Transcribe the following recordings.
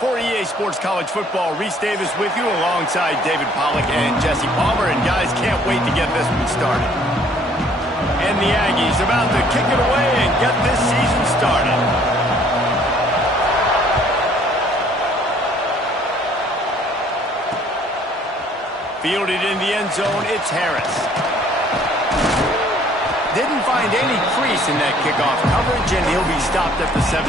For EA Sports College Football, Reese Davis with you alongside David Pollack and Jesse Palmer. And guys, can't wait to get this one started. And the Aggies about to kick it away and get this season started. Fielded in the end zone, it's Harris. Didn't find any crease in that kickoff coverage, and he'll be stopped at the 17.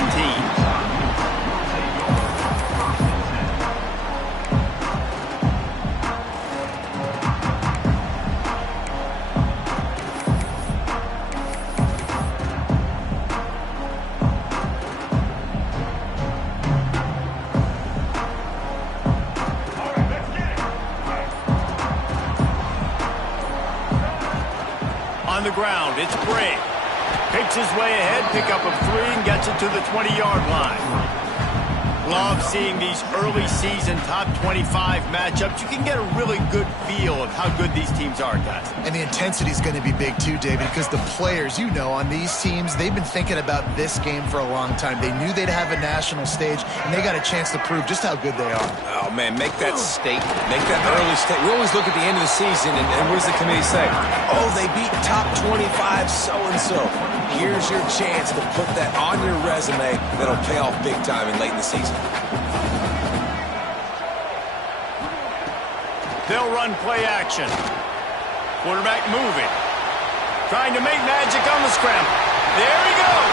On the ground, it's Bray. Picks his way ahead, pickup of 3, and gets it to the 20-yard line. Love seeing these early season top 25 matchups. You can get a really good feel of how good these teams are, guys. And the intensity is going to be big too, David, because the players, you know, on these teams, they've been thinking about this game for a long time. They knew they'd have a national stage, and they got a chance to prove just how good they are. Oh, man, make that statement. Make that early statement. We always look at the end of the season, and what does the committee say? Oh, they beat top 25 so-and-so. Here's your chance to put that on your resume that'll pay off big time and late in the season. They'll run play action. Quarterback moving. Trying to make magic on the scramble. There he goes.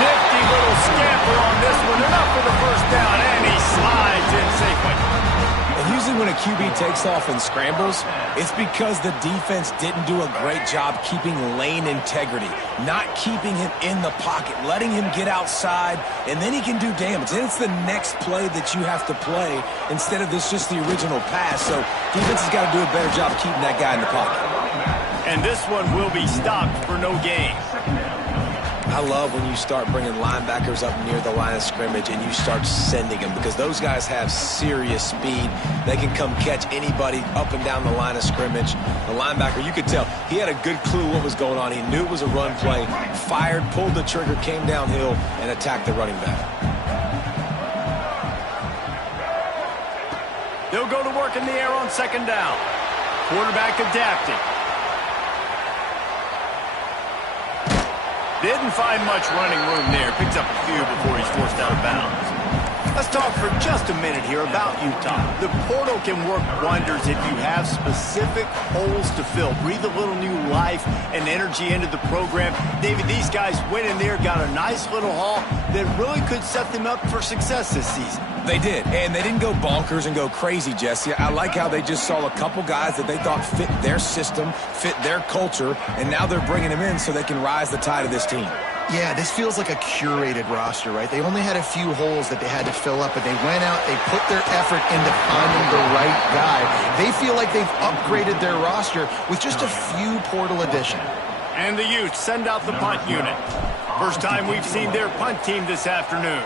Nifty little scamper on this one. Enough for the first down, and he slides in safely. And usually when a QB takes off and scrambles, it's because the defense didn't do a great job keeping lane integrity, not keeping him in the pocket, letting him get outside, and then he can do damage. And it's the next play that you have to play instead of just the original pass. So defense has got to do a better job keeping that guy in the pocket. And this one will be stopped for no gain. I love when you start bringing linebackers up near the line of scrimmage and you start sending them, because those guys have serious speed. They can come catch anybody up and down the line of scrimmage. The linebacker, you could tell, he had a good clue what was going on. He knew it was a run play, fired, pulled the trigger, came downhill, and attacked the running back. They'll go to work in the air on second down. Quarterback adapting. Didn't find much running room there. Picks up a few before he's forced out of bounds. Let's talk for just a minute here about Utah. The portal can work wonders if you have specific holes to fill. Breathe a little new life and energy into the program. David, these guys went in there, got a nice little haul that really could set them up for success this season. They did, and they didn't go bonkers and go crazy, Jesse. I like how they just saw a couple guys that they thought fit their system, fit their culture, and now they're bringing them in so they can rise the tide of this team. Yeah, this feels like a curated roster, right? They only had a few holes that they had to fill up, but they went out, they put their effort into finding the right guy. They feel like they've upgraded their roster with just a few portal additions. And the Utes send out the punt unit. First time we've seen their punt team this afternoon.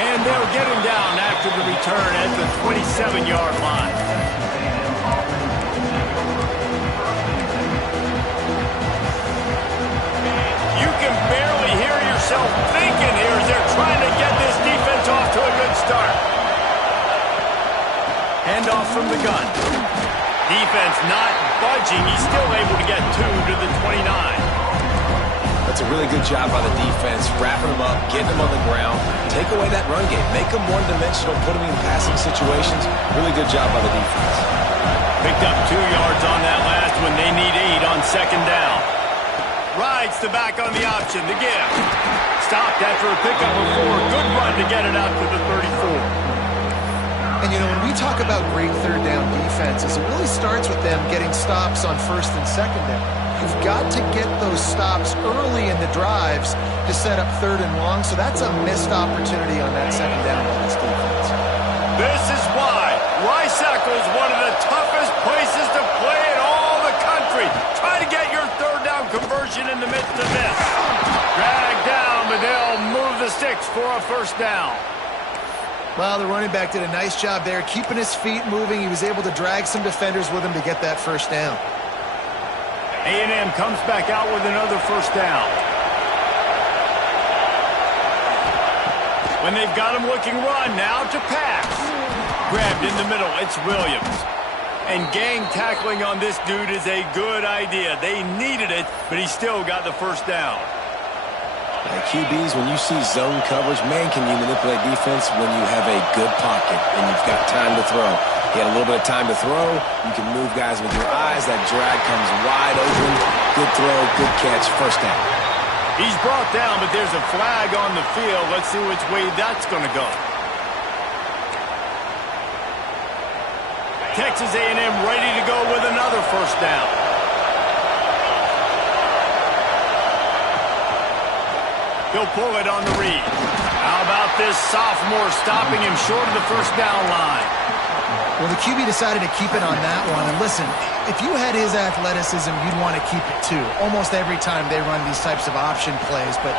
And they'll get him down after the return at the 27-yard line. You can barely hear yourself thinking here as they're trying to get this defense off to a good start. Handoff from the gun. Defense not budging. He's still able to get 2 to the 29. That's a really good job by the defense, wrapping them up, getting them on the ground, take away that run game, make them one-dimensional, put them in passing situations. Really good job by the defense. Picked up 2 yards on that last one. They need 8 on second down. Rides to back on the option, the give. Stopped after a pickup of 4. Good run to get it out to the 34. And, you know, when we talk about great third down defenses, it really starts with them getting stops on first and second down. You've got to get those stops early in the drives to set up third and long, so that's a missed opportunity on that second down by this defense. This is why Rice-Eccles is one of the toughest places to play in all the country. Try to get your third down conversion in the midst of this. Drag down, but they'll move the sticks for a first down. Well, the running back did a nice job there, keeping his feet moving. He was able to drag some defenders with him to get that first down. A&M comes back out with another first down. When they've got him looking run, now to pass. Grabbed in the middle, it's Williams. And gang tackling on this dude is a good idea. They needed it, but he still got the first down. QBs, when you see zone coverage, man, can you manipulate defense when you have a good pocket and you've got time to throw. He had a little bit of time to throw. You can move guys with your eyes. That drag comes wide open. Good throw, good catch, first down. He's brought down, but there's a flag on the field. Let's see which way that's going to go. Texas A&M ready to go with another first down. He'll pull it on the read. How about this sophomore stopping him short of the first down line? Well, the QB decided to keep it on that one. And listen, if you had his athleticism, you'd want to keep it too. Almost every time they run these types of option plays. But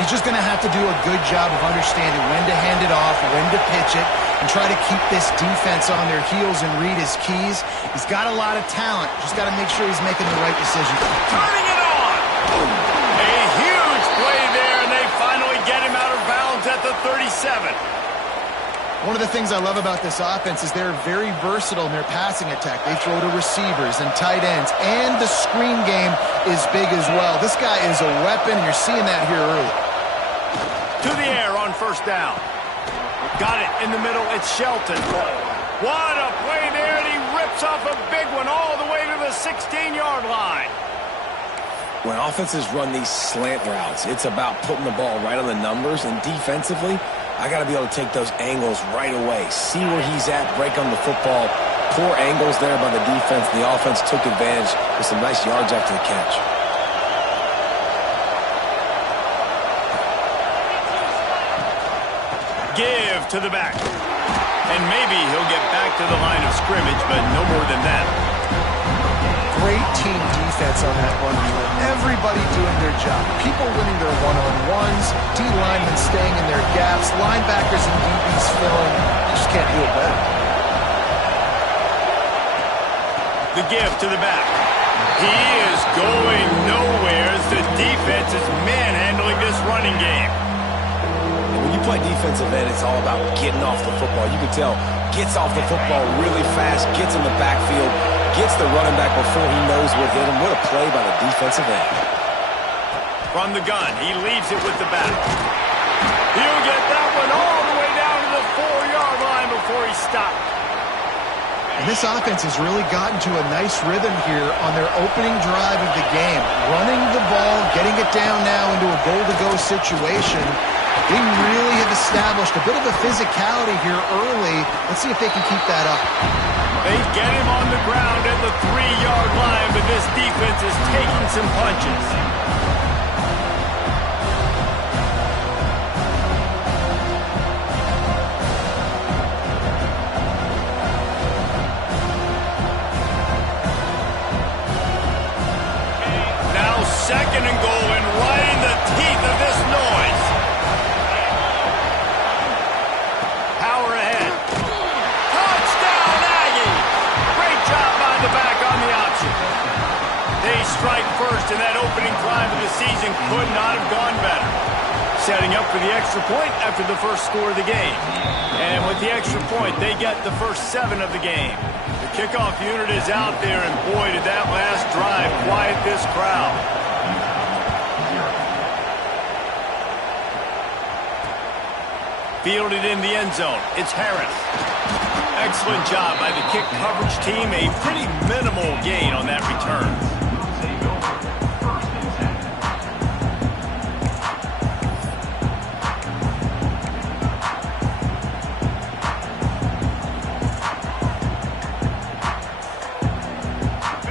he's just going to have to do a good job of understanding when to hand it off, when to pitch it, and try to keep this defense on their heels and read his keys. He's got a lot of talent. Just got to make sure he's making the right decision. Turning it on! A huge play there, and they finally get him out of bounds at the 37. One of the things I love about this offense is they're very versatile in their passing attack. They throw to receivers and tight ends, and the screen game is big as well. This guy is a weapon, and you're seeing that here early. To the air on first down. Got it in the middle. It's Shelton. What a play there, and he rips off a big one all the way to the 16-yard line. When offenses run these slant routes, it's about putting the ball right on the numbers, and defensively, I got to be able to take those angles right away. See where he's at, break on the football. Poor angles there by the defense. The offense took advantage with some nice yards after the catch. Give to the back. And maybe he'll get back to the line of scrimmage, but no more than that. Great team defense on that one. Everybody doing their job. People winning their one-on-ones, D-linemen staying in their gaps, linebackers and DBs filling. You just can't do it better. The give to the back. He is going nowhere as the defense is manhandling this running game. When you play defensive end, it's all about getting off the football. You can tell, gets off the football really fast, gets in the backfield, gets the running back before he knows what hit him. What a play by the defensive end. From the gun, he leaves it with the back. He'll get that one all the way down to the 4-yard line before he stopped. And this offense has really gotten to a nice rhythm here on their opening drive of the game. Running the ball, getting it down now into a goal-to-go situation. They really have established a bit of a physicality here early. Let's see if they can keep that up. They get him on the ground at the 3-yard line, but this defense is taking some punches. Now 2nd and goal, and right in the teeth of this noise. Power ahead. Touchdown, Aggie! Great job by the back on the option. They strike first, and that opening drive of the season could not have gone better. Setting up for the extra point after the first score of the game. And with the extra point, they get the first 7 of the game. The kickoff unit is out there, and boy, did that last drive quiet this crowd. Fielded in the end zone. It's Harris. Excellent job by the kick coverage team. A pretty minimal gain on that return.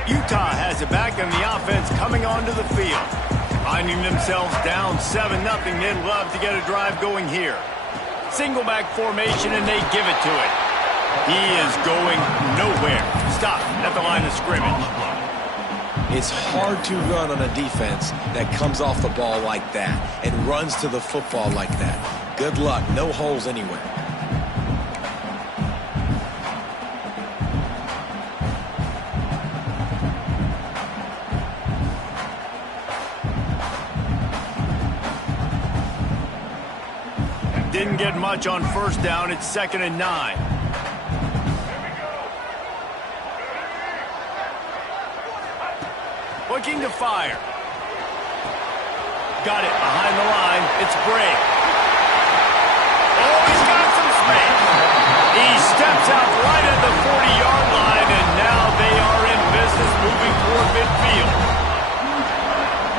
Utah has it back, and the offense coming onto the field. Finding themselves down 7-0. They'd love to get a drive going here. Single back formation, and they give it to it. He is going nowhere. Stop at the line of scrimmage. It's hard to run on a defense that comes off the ball like that and runs to the football like that. Good luck. No holes anywhere. Didn't get much on first down. It's 2nd and 9. Looking to fire. Got it behind the line. It's Bray. Oh, he's got some space. He steps out right at the 40-yard line, and now they are in business moving toward midfield.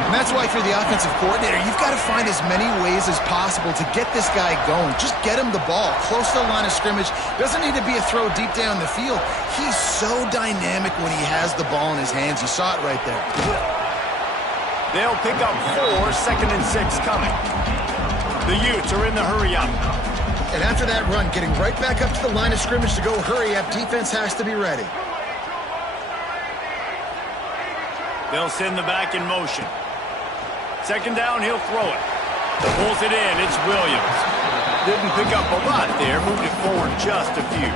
And that's why, if you're the offensive coordinator, you've got to find as many ways as possible to get this guy going. Just get him the ball close to the line of scrimmage. Doesn't need to be a throw deep down the field. He's so dynamic when he has the ball in his hands. You saw it right there. They'll pick up 4, 2nd and 6 coming. The Utes are in the hurry-up. And after that run, getting right back up to the line of scrimmage to go hurry-up, defense has to be ready. They'll send the back in motion. 2nd down, he'll throw it. Pulls it in, it's Williams. Didn't pick up a lot there, moved it forward just a few.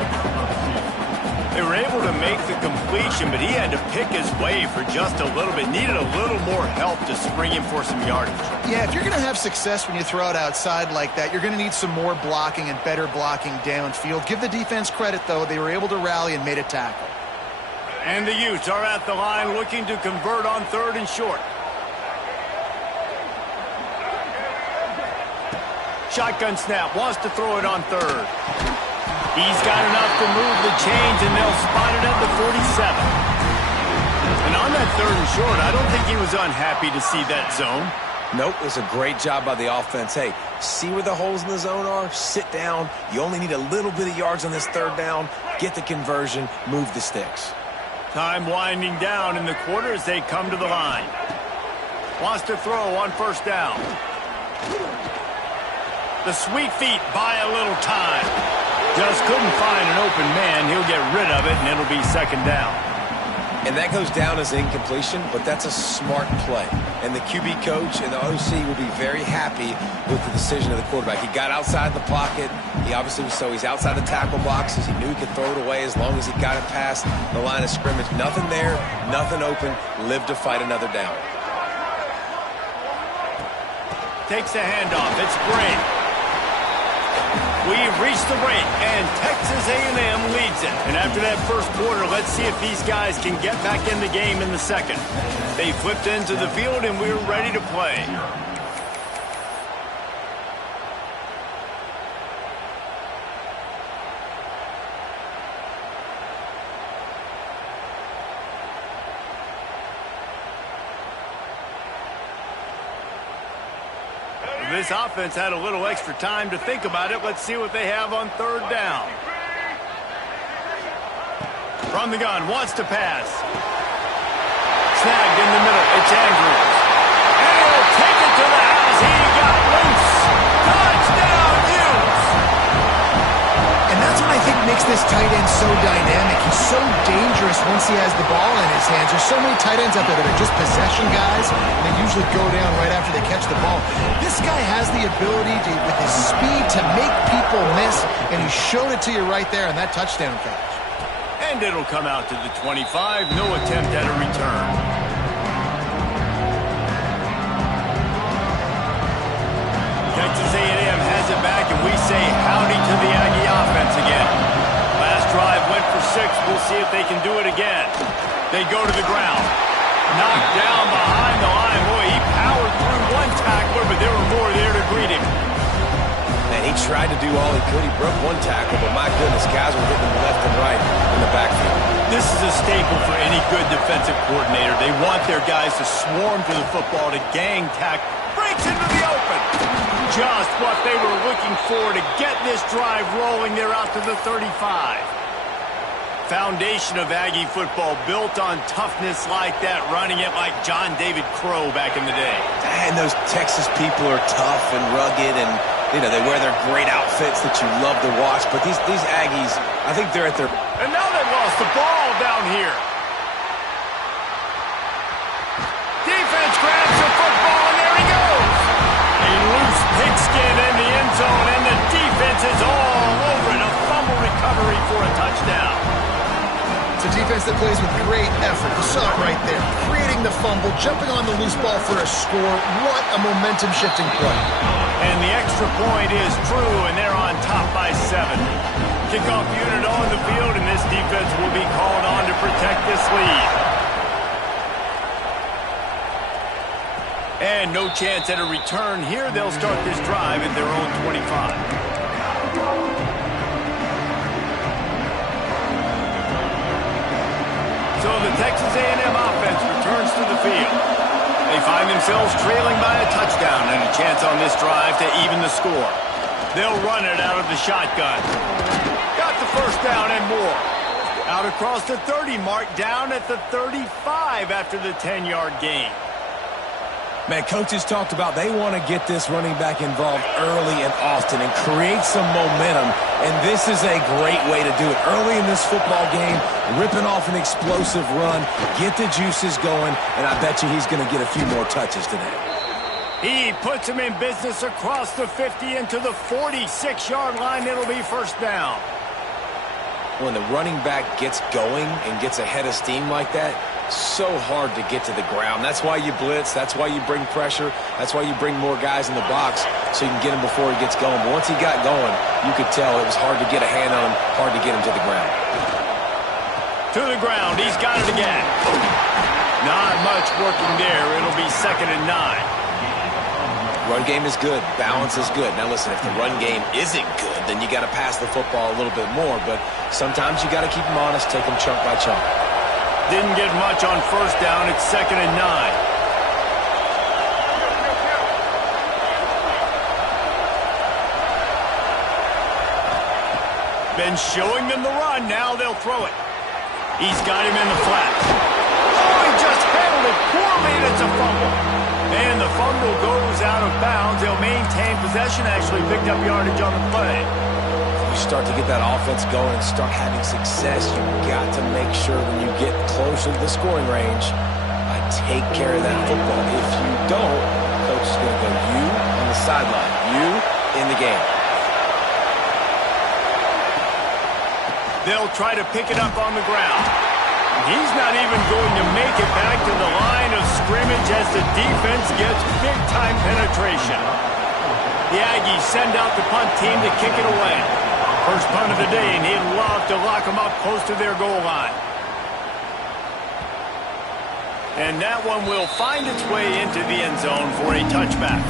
They were able to make the completion, but he had to pick his way for just a little bit. Needed a little more help to spring him for some yardage. Yeah, if you're going to have success when you throw it outside like that, you're going to need some more blocking and better blocking downfield. Give the defense credit, though. They were able to rally and made a tackle. And the Utes are at the line looking to convert on 3rd and short. Shotgun snap, wants to throw it on 3rd. He's got enough to move the chains, and they'll spot it at the 47. And on that 3rd and short, I don't think he was unhappy to see that zone. Nope, it was a great job by the offense. Hey, see where the holes in the zone are? Sit down. You only need a little bit of yards on this 3rd down. Get the conversion, move the sticks. Time winding down in the quarter as they come to the line. Wants to throw on 1st down. The sweet feet buy a little time. Just couldn't find an open man. He'll get rid of it, and it'll be 2nd down. And that goes down as incompletion, but that's a smart play. And the QB coach and the OC will be very happy with the decision of the quarterback. He got outside the pocket. He obviously, so he's outside the tackle boxes. He knew he could throw it away as long as he got it past the line of scrimmage. Nothing there, nothing open. Live to fight another down. Takes a handoff. It's Bray. We've reached the break, and Texas A&M leads it. And after that first quarter, let's see if these guys can get back in the game in the second. They flipped into the field, and we're ready to play. This offense had a little extra time to think about it. Let's see what they have on 3rd down. From the gun, wants to pass. Snagged in the middle. It's Andrews. And he'll take it to the house. He got loose. Touchdown, Utes. And that's what I think makes this tight end so dynamic. He's so dangerous once he has the ball in his hands. There's so many tight ends out there that are just possession guys. They usually go down right after they catch the ball. This guy has the ability to, with his speed, to make people miss, and he showed it to you right there in that touchdown catch. And it'll come out to the 25. No attempt at a return. Texas A&M has it back, and we say howdy to the Aggie offense again. Last drive went for 6. We'll see if they can do it again. They go to the ground. Knocked down behind the line. Boy, he powered through one tackler, but there were more there to greet him. Man, he tried to do all he could. He broke one tackle, but my goodness, guys were hitting him left and right in the backfield. This is a staple for any good defensive coordinator. They want their guys to swarm to the football, to gang tackle. Breaks into the open. Just what they were looking for to get this drive rolling. They're out to the 35. Foundation of Aggie football built on toughness like that, running it like John David Crow back in the day. And those Texas people are tough and rugged, and you know they wear their great outfits that you love to watch. But these Aggies, I think they're at their... And now they lost the ball down here. Defense grabs the football, and there he goes. A loose pigskin in the end zone, and the defense is all over it. A fumble recovery for a touchdown. It's a defense that plays with great effort. You saw it right there. Creating the fumble, jumping on the loose ball for a score. What a momentum-shifting play. And the extra point is true, and they're on top by 7. Kickoff unit on the field, and this defense will be called on to protect this lead. And no chance at a return here. They'll start this drive at their own 25. So the Texas A&M offense returns to the field. They find themselves trailing by a touchdown and a chance on this drive to even the score. They'll run it out of the shotgun. Got the first down and more. Out across the 30 mark, down at the 35 after the 10-yard gain. Man, coaches talked about they want to get this running back involved early and often and create some momentum, and this is a great way to do it. Early in this football game, ripping off an explosive run, get the juices going, and I bet you he's going to get a few more touches today. He puts him in business across the 50 into the 46-yard line. It'll be first down. When the running back gets going and gets ahead of steam like that, so hard to get to the ground. That's why you blitz. That's why you bring pressure. That's why you bring more guys in the box so you can get him before he gets going. But once he got going, you could tell it was hard to get a hand on him, hard to get him to the ground. To the ground. He's got it again. Not much working there. It'll be 2nd and 9. Run game is good. Balance is good. Now listen, if the run game isn't good, then you got to pass the football a little bit more. But sometimes you got to keep them honest, take them chunk by chunk. Didn't get much on first down. It's 2nd and 9. Been showing them the run. Now they'll throw it. He's got him in the flat. Oh, he just handled it poorly, and it's a fumble. And the fumble goes out of bounds. They'll maintain possession. Actually picked up yardage on the play. You start to get that offense going and start having success, you've got to make sure when you get closer to the scoring range, take care of that football. If you don't, coach is going to go you on the sideline, you in the game. They'll try to pick it up on the ground. He's not even going to make it back to the line of scrimmage as the defense gets big-time penetration. The Aggies send out the punt team to kick it away. First punt of the day, and he'd love to lock them up close to their goal line. And that one will find its way into the end zone for a touchback.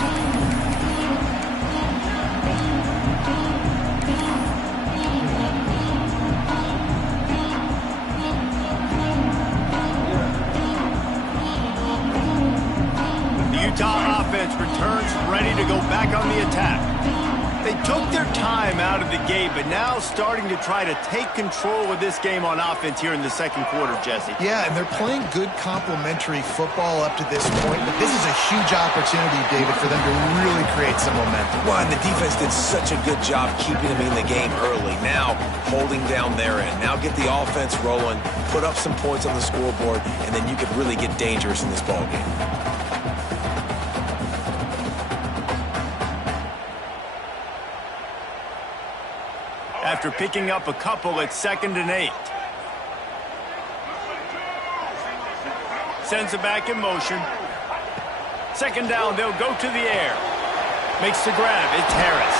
The Utah offense returns ready to go back on the attack. They took their time out of the gate, but now starting to try to take control of this game on offense here in the second quarter, Jesse. Yeah, and they're playing good complementary football up to this point, but this is a huge opportunity, David, for them to really create some momentum. Well, and the defense did such a good job keeping them in the game early. Now, holding down their end. Now get the offense rolling, put up some points on the scoreboard, and then you could really get dangerous in this ball game. After picking up a couple, it's 2nd and 8. Sends it back in motion. Second down, they'll go to the air. Makes the grab, it's Harris.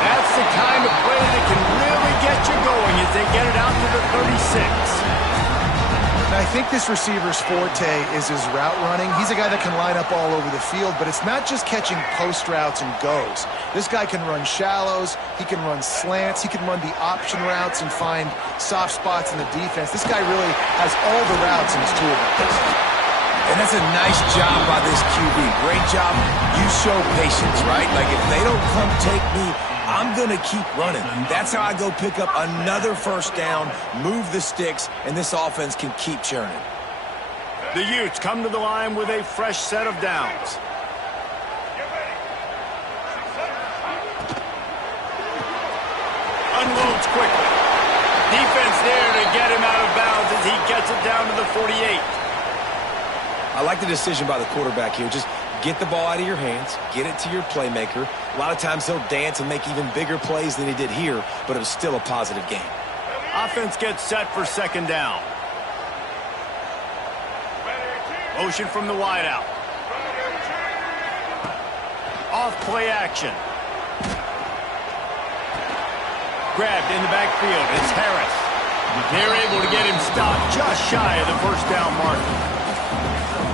That's the kind of play that can really get you going as they get it out to the 36. I think this receiver's forte is his route running. He's a guy that can line up all over the field, but it's not just catching post routes and goes. This guy can run shallows, he can run slants, he can run the option routes and find soft spots in the defense. This guy really has all the routes in his toolbox. And that's a nice job by this QB. Great job. You show patience, right? Like, if they don't come take me, I'm going to keep running. That's how I go pick up another first down, move the sticks, and this offense can keep churning. The Utes come to the line with a fresh set of downs. Unloads quickly. Defense there to get him out of bounds as he gets it down to the 48. I like the decision by the quarterback here. Just get the ball out of your hands, get it to your playmaker. A lot of times he'll dance and make even bigger plays than he did here, but it was still a positive game. Offense gets set for second down. Motion from the wideout. Off play action. Grabbed in the backfield. It's Harris. They're able to get him stopped just shy of the first down marker.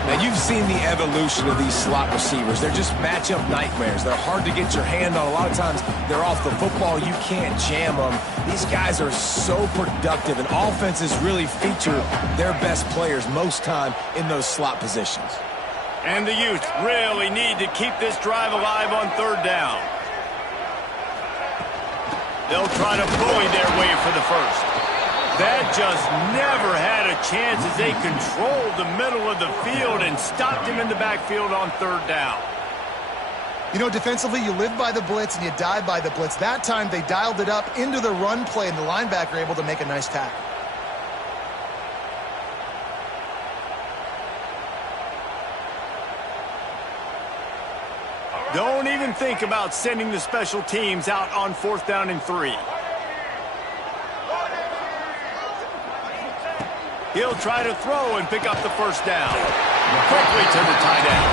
Now, you've seen the evolution of these slot receivers. They're just matchup nightmares. They're hard to get your hand on. A lot of times, they're off the football. You can't jam them. These guys are so productive, and offenses really feature their best players most time in those slot positions. And the Utes really need to keep this drive alive on third down. They'll try to bully their way for the first. That just never had a chance as they controlled the middle of the field and stopped him in the backfield on third down. You know, defensively, you live by the blitz and you die by the blitz. That time, they dialed it up into the run play, and the linebacker able to make a nice tackle. Don't even think about sending the special teams out on 4th down and 3. He'll try to throw and pick up the first down. Quickly to the tight end.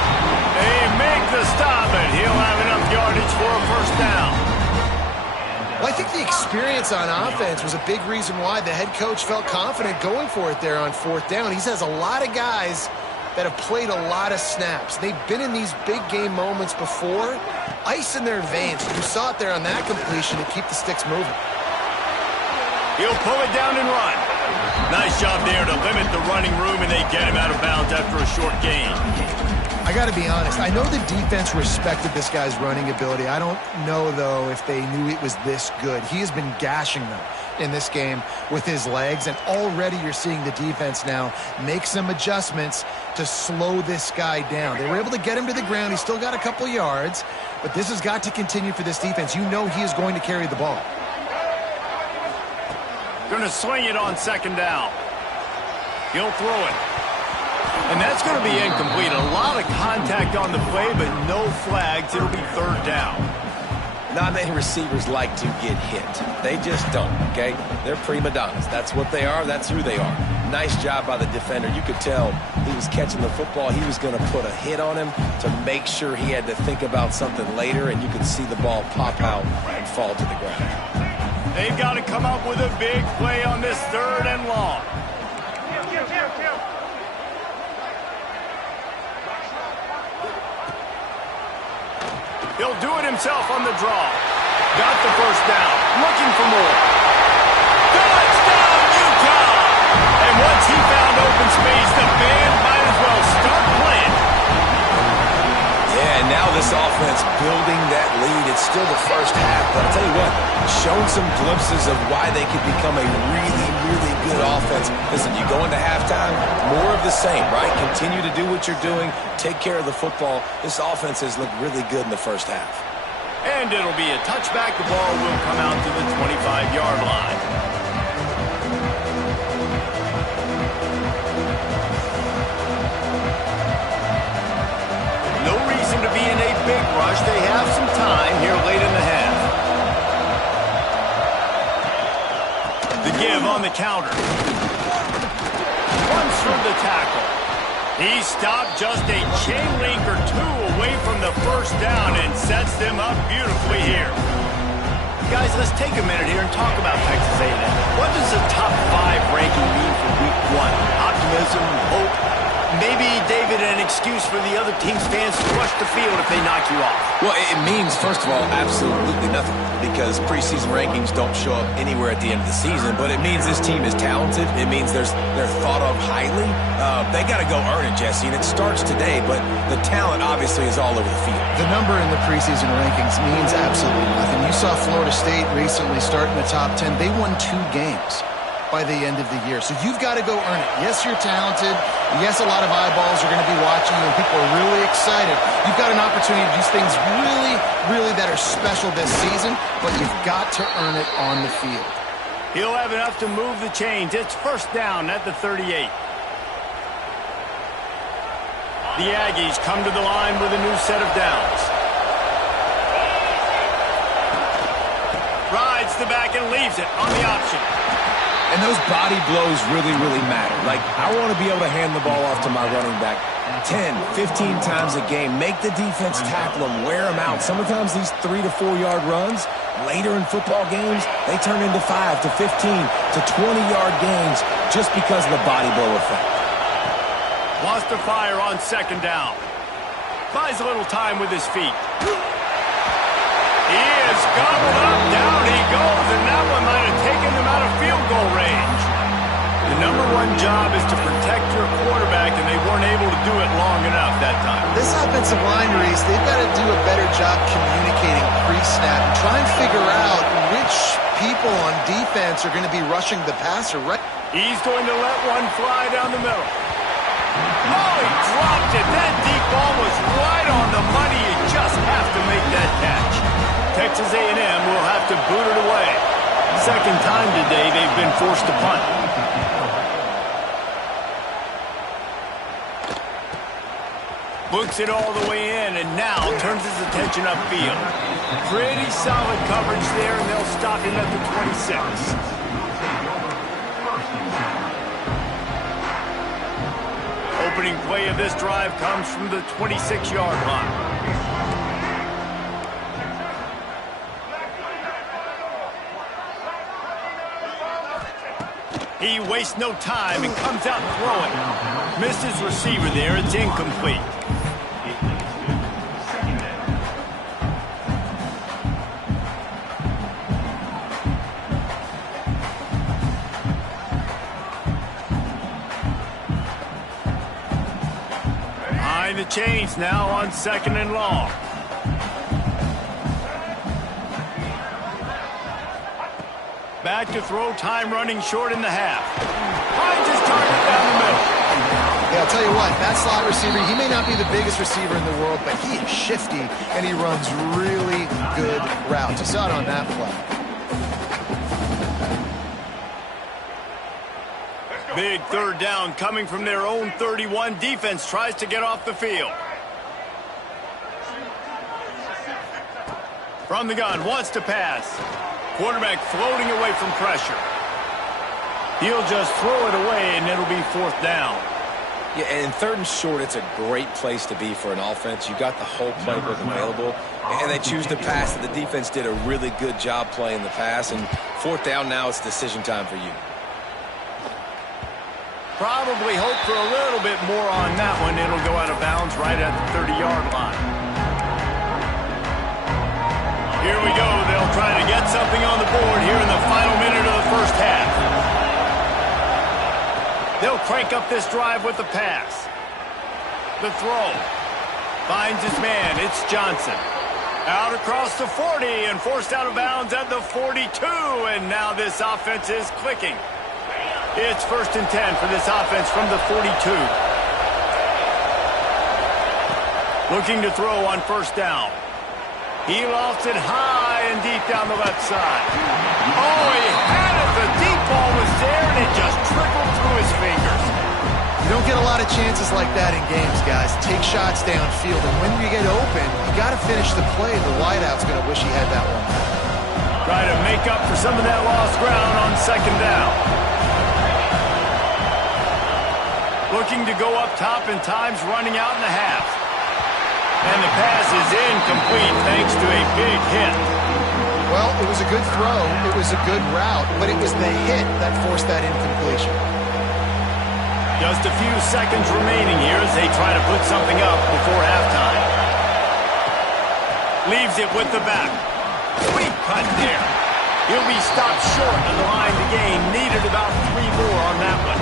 They make the stop, and he'll have enough yardage for a first down. Well, I think the experience on offense was a big reason why the head coach felt confident going for it there on 4th down. He has a lot of guys that have played a lot of snaps. They've been in these big game moments before. Ice in their veins. You saw it there on that completion to keep the sticks moving. He'll pull it down and run. Nice job there to limit the running room, and they get him out of bounds after a short gain. I got to be honest. I know the defense respected this guy's running ability. I don't know, though, if they knew it was this good. He has been gashing them in this game with his legs, and already you're seeing the defense now make some adjustments to slow this guy down. They were able to get him to the ground. He's still got a couple yards, but this has got to continue for this defense. You know he is going to carry the ball. Going to swing it on 2nd down. He'll throw it. And that's going to be incomplete. A lot of contact on the play, but no flags. It'll be 3rd down. Not many receivers like to get hit. They just don't, okay? They're prima donnas. That's what they are. That's who they are. Nice job by the defender. You could tell he was catching the football. He was going to put a hit on him to make sure he had to think about something later, and you could see the ball pop out and fall to the ground. They've got to come up with a big play on this 3rd and long. He'll do it himself on the draw. Got the first down. Looking for more. Touchdown, Utah! And once he found open space, the band might as well start playing. Yeah, and now this offense building that lead. It's still the first half, but I'll tell you what, shown some glimpses of why they could become a really, really good offense. Listen, you go into halftime, more of the same, right? Continue to do what you're doing, take care of the football. This offense has looked really good in the first half. And it'll be a touchback. The ball will come out to the 25-yard line. No reason to be in a big rush. They have some time here late in the half. The give on the counter. Runs through the tackle. He stopped just a chain link or two away from the first down and sets them up beautifully here. Guys, let's take a minute here and talk about Texas A&M. What does the top 5 ranking mean for week 1? Optimism, hope, maybe, David, an excuse for the other team's fans to rush the field if they knock you off? Well, it means, first of all, absolutely nothing, because preseason rankings don't show up anywhere at the end of the season, but it means this team is talented. It means they're thought of highly. They got to go earn it, Jesse, and it starts today, but the talent obviously is all over the field. The number in the preseason rankings means absolutely nothing. You saw Florida State recently start in the top 10. They won 2 games by the end of the year. So you've got to go earn it. Yes, you're talented. Yes, a lot of eyeballs are going to be watching you, and people are really excited. You've got an opportunity to do things really, really that are special this season, but you've got to earn it on the field. He'll have enough to move the chains. It's first down at the 38. The Aggies come to the line with a new set of downs. Rides the back and leaves it on the option. And those body blows really, really matter. Like, I want to be able to hand the ball off to my running back 10, 15 times a game. Make the defense tackle them, wear them out. Sometimes these 3 to 4 yard runs, later in football games, they turn into 5 to 15 to 20-yard gains just because of the body blow effect. Wants to fire on second down. Buys a little time with his feet. He is gobbled up. Down he goes, and that one might have taken him out of field goal range. The number one job is to protect your quarterback, and they weren't able to do it long enough that time. This offensive line, Reese, they've got to do a better job communicating pre-snap and try and figure out which people on defense are going to be rushing the passer. Right? He's going to let one fly down the middle. Oh, he dropped it. That deep ball was right on the money. You just have to make that catch. Texas A&M will have to boot it away. Second time today they've been forced to punt. Books it all the way in and now turns his attention upfield. Pretty solid coverage there, and they'll stop him at the 26. Opening play of this drive comes from the 26-yard line. He wastes no time and comes out throwing. Missed his receiver there. It's incomplete. Behind the chains now on second and long. Back to throw, time running short in the half. Finds his target down the middle. Yeah, I'll tell you what, that slot receiver, he may not be the biggest receiver in the world, but he is shifty, and he runs really good routes. You saw it on that play. Big third down coming from their own 31. Defense tries to get off the field. From the gun, wants to pass. Quarterback floating away from pressure. He'll just throw it away, and it'll be fourth down. Yeah, and third and short, it's a great place to be for an offense. You got the whole playbook available, and they choose to pass. The defense did a really good job playing the pass, and fourth down now, it's decision time for you. Probably hope for a little bit more on that one. It'll go out of bounds right at the 30-yard line. Here we go. They'll try to get something on the board here in the final minute of the first half. They'll crank up this drive with the pass. The throw. Finds his man. It's Johnson. Out across the 40 and forced out of bounds at the 42. And now this offense is clicking. It's first and 10 for this offense from the 42. Looking to throw on first down. He lofts it high and deep down the left side. Oh, he had it. The deep ball was there, and it just trickled through his fingers. You don't get a lot of chances like that in games, guys. Take shots downfield, and when you get open, you got to finish the play. The wideout's going to wish he had that one. Try to make up for some of that lost ground on second down. Looking to go up top, and time's running out in the half. And the pass is incomplete thanks to a big hit. Well, it was a good throw. It was a good route, but it was the hit that forced that incompletion. Just a few seconds remaining here as they try to put something up before halftime. Leaves it with the back. Sweet cut there. He'll be stopped short of the line to gain. Needed about 3 more on that one.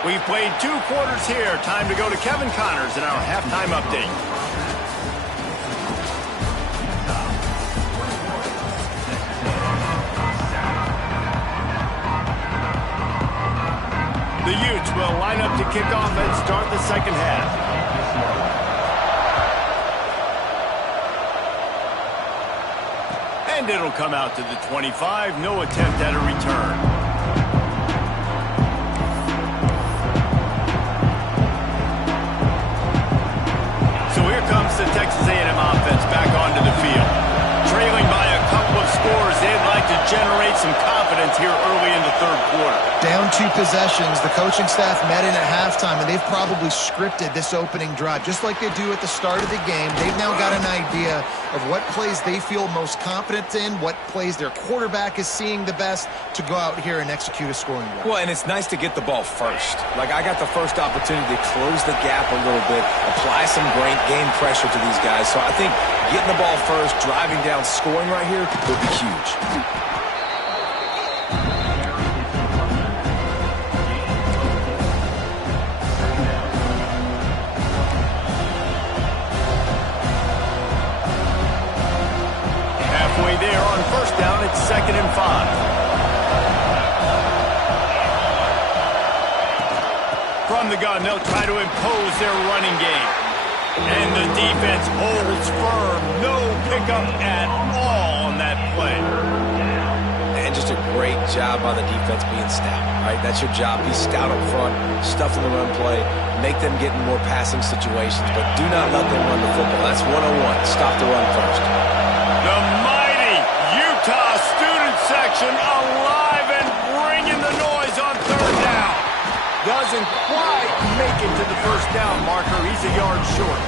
We've played 2 quarters here. Time to go to Kevin Connors in our halftime update. The Utes will line up to kick off and start the second half. And it'll come out to the 25. No attempt at a return. The Texas A&M offense back onto the field. Trailing by a couple of scores, they'd like to generate some confidence here early in the third quarter. Down 2 possessions. The coaching staff met in at halftime, and they've probably scripted this opening drive. Just like they do at the start of the game, they've now got an idea of what plays they feel most confident in, what plays their quarterback is seeing the best to go out here and execute a scoring drive. Well, and it's nice to get the ball first. Like, I got the first opportunity to close the gap a little bit, apply some game pressure to these guys. So I think getting the ball first, driving down, scoring right here would be huge. Halfway there on first down, it's 2nd and 5. From the gun, they'll try to impose their running game. And the defense holds firm. No pickup at all on that play. And just a great job by the defense being stout, right? That's your job. Be stout up front, stuff in the run play, make them get in more passing situations, but do not let them run the football. That's 101. Stop the run first. The mighty Utah student section alive and bringing the noise on third down. Doesn't quite make it to the first down marker. He's a yard short.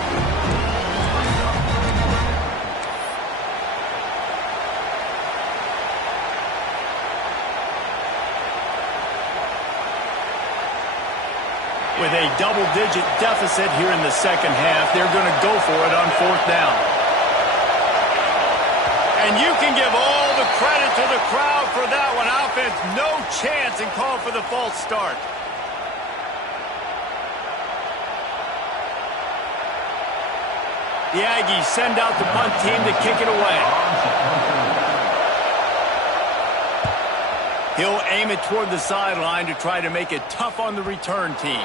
With a double-digit deficit here in the second half, they're going to go for it on fourth down. And you can give all the credit to the crowd for that one. Offense, no chance, and call for the false start. The Aggies send out the punt team to kick it away. He'll aim it toward the sideline to try to make it tough on the return team.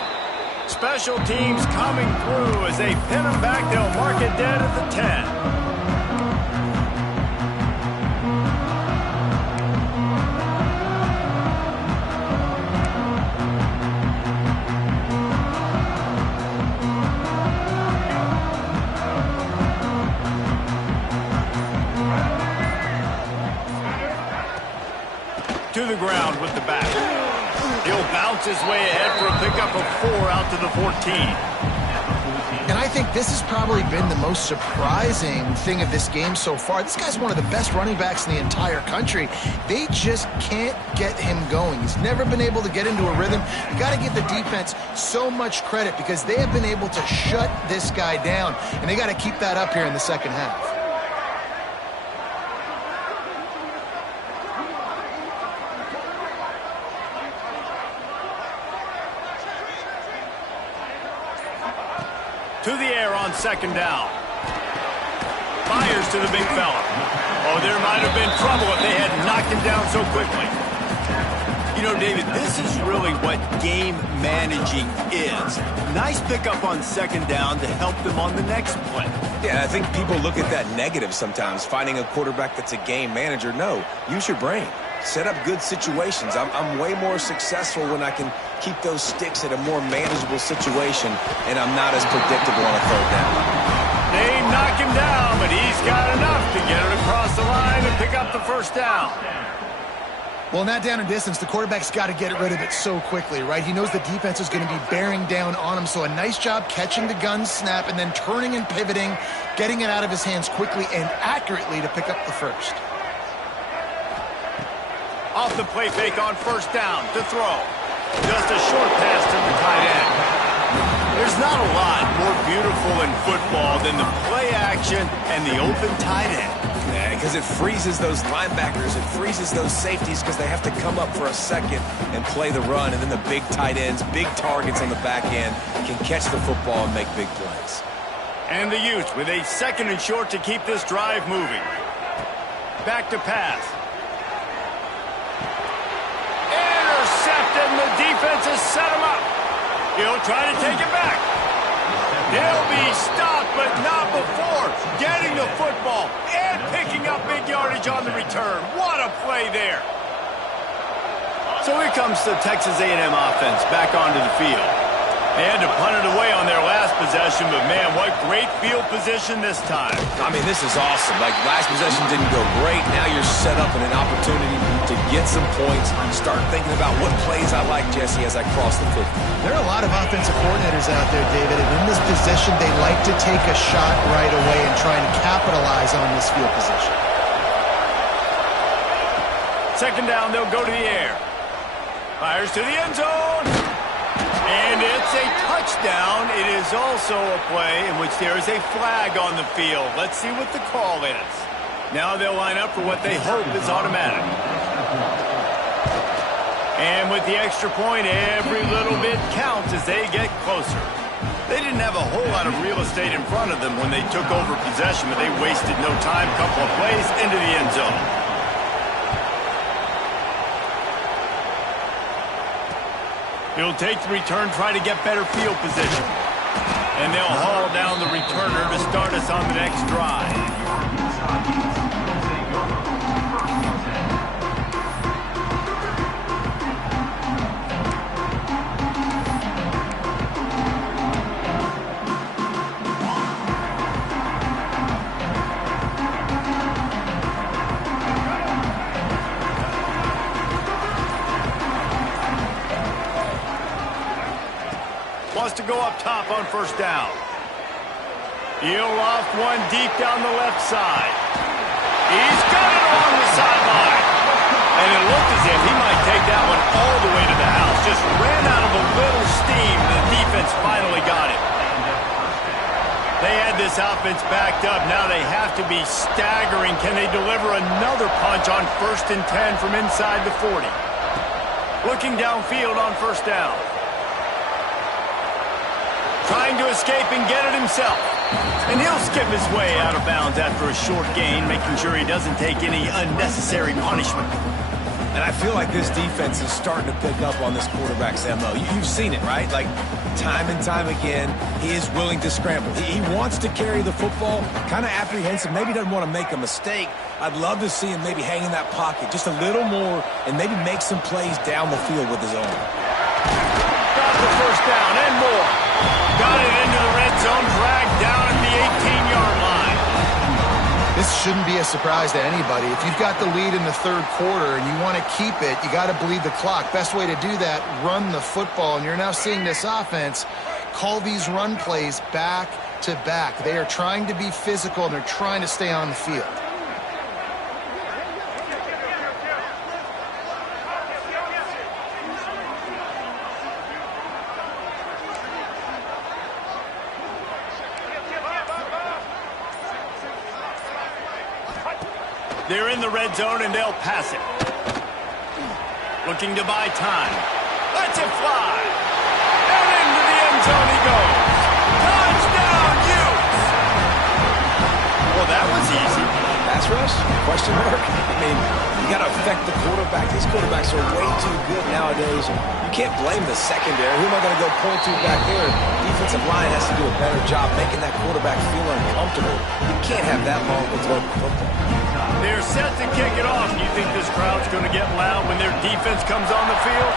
Special teams coming through as they pin him back. They'll mark it dead at the 10. To the ground with the back. He'll bounce his way ahead for a pickup of 4 out to the 14. And I think this has probably been the most surprising thing of this game so far. This guy's one of the best running backs in the entire country. They just can't get him going. He's never been able to get into a rhythm. You got to give the defense so much credit because they have been able to shut this guy down, and they got to keep that up here in the second half. To the air on second down. Fires to the big fella. Oh, there might have been trouble if they had knocked him down so quickly. You know, David, this is really what game managing is. Nice pickup on second down to help them on the next play. Yeah, I think people look at that negative sometimes, finding a quarterback that's a game manager. No, use your brain. Set up good situations. I'm way more successful when I can keep those sticks at a more manageable situation, and I'm not as predictable on a third down. They knock him down, but he's got enough to get it across the line and pick up the first down. Well, in that down and distance, the quarterback's got to get rid of it so quickly, right? He knows the defense is going to be bearing down on him, so a nice job catching the gun snap and then turning and pivoting, getting it out of his hands quickly and accurately to pick up the first. Off the play fake on first down to throw. Just a short pass to the tight end. There's not a lot more beautiful in football than the play action and the open tight end. Yeah, because it freezes those linebackers. It freezes those safeties because they have to come up for a second and play the run. And then the big tight ends, big targets on the back end can catch the football and make big plays. And the Utes with a 2nd and short to keep this drive moving. Back to pass. And the defense has set him up. He'll try to take it back. He'll be stopped, but not before getting the football and picking up big yardage on the return. What a play there. So here comes the Texas A&M offense back onto the field. They had to punt it away on their last possession, but man, what great field position this time. I mean, this is awesome. Like, last possession didn't go great. Now you're set up in an opportunity to get some points. Start thinking about what plays I like, Jesse, as I cross the 50. There are a lot of offensive coordinators out there, David, and in this position, they like to take a shot right away and try and capitalize on this field position. Second down, they'll go to the air. Fires to the end zone. And it's a touchdown. It is also a play in which there is a flag on the field. Let's see what the call is. Now they'll line up for what they hope is automatic. And with the extra point, every little bit counts as they get closer. They didn't have a whole lot of real estate in front of them when they took over possession, but they wasted no time. Couple of plays into the end zone. He'll take the return, try to get better field position. And they'll haul down the returner to start us on the next drive. Wants to go up top on first down. He'll loft one deep down the left side. He's got it along the sideline. And it looked as if he might take that one all the way to the house. Just ran out of a little steam. The defense finally got it. They had this offense backed up. Now they have to be staggering. Can they deliver another punch on 1st and 10 from inside the 40? Looking downfield on first down. Trying to escape and get it himself. And he'll skip his way out of bounds after a short gain, making sure he doesn't take any unnecessary punishment. And I feel like this defense is starting to pick up on this quarterback's MO. You've seen it, right? Like, time and time again, he is willing to scramble. He wants to carry the football, kind of apprehensive, maybe doesn't want to make a mistake. I'd love to see him maybe hang in that pocket just a little more and maybe make some plays down the field with his own. Got the first down and more. Got it into the red zone, dragged down at the 18-yard line. This shouldn't be a surprise to anybody. If you've got the lead in the third quarter and you want to keep it, you got to bleed the clock. Best way to do that, run the football. And you're now seeing this offense call these run plays back to back. They are trying to be physical, and they're trying to stay on the field. They're in the red zone, and they'll pass it. Looking to buy time. Lets it fly. And into the end zone he goes. Touchdown, Utes! Well, that was easy. Pass rush? Question mark? I mean, you got to affect the quarterback. These quarterbacks are way too good nowadays. You can't blame the secondary. Who am I going to go point to back there? Defensive line has to do a better job making that quarterback feel uncomfortable. You can't have that long to throw the football. They're set to kick it off. Do you think this crowd's going to get loud when their defense comes on the field?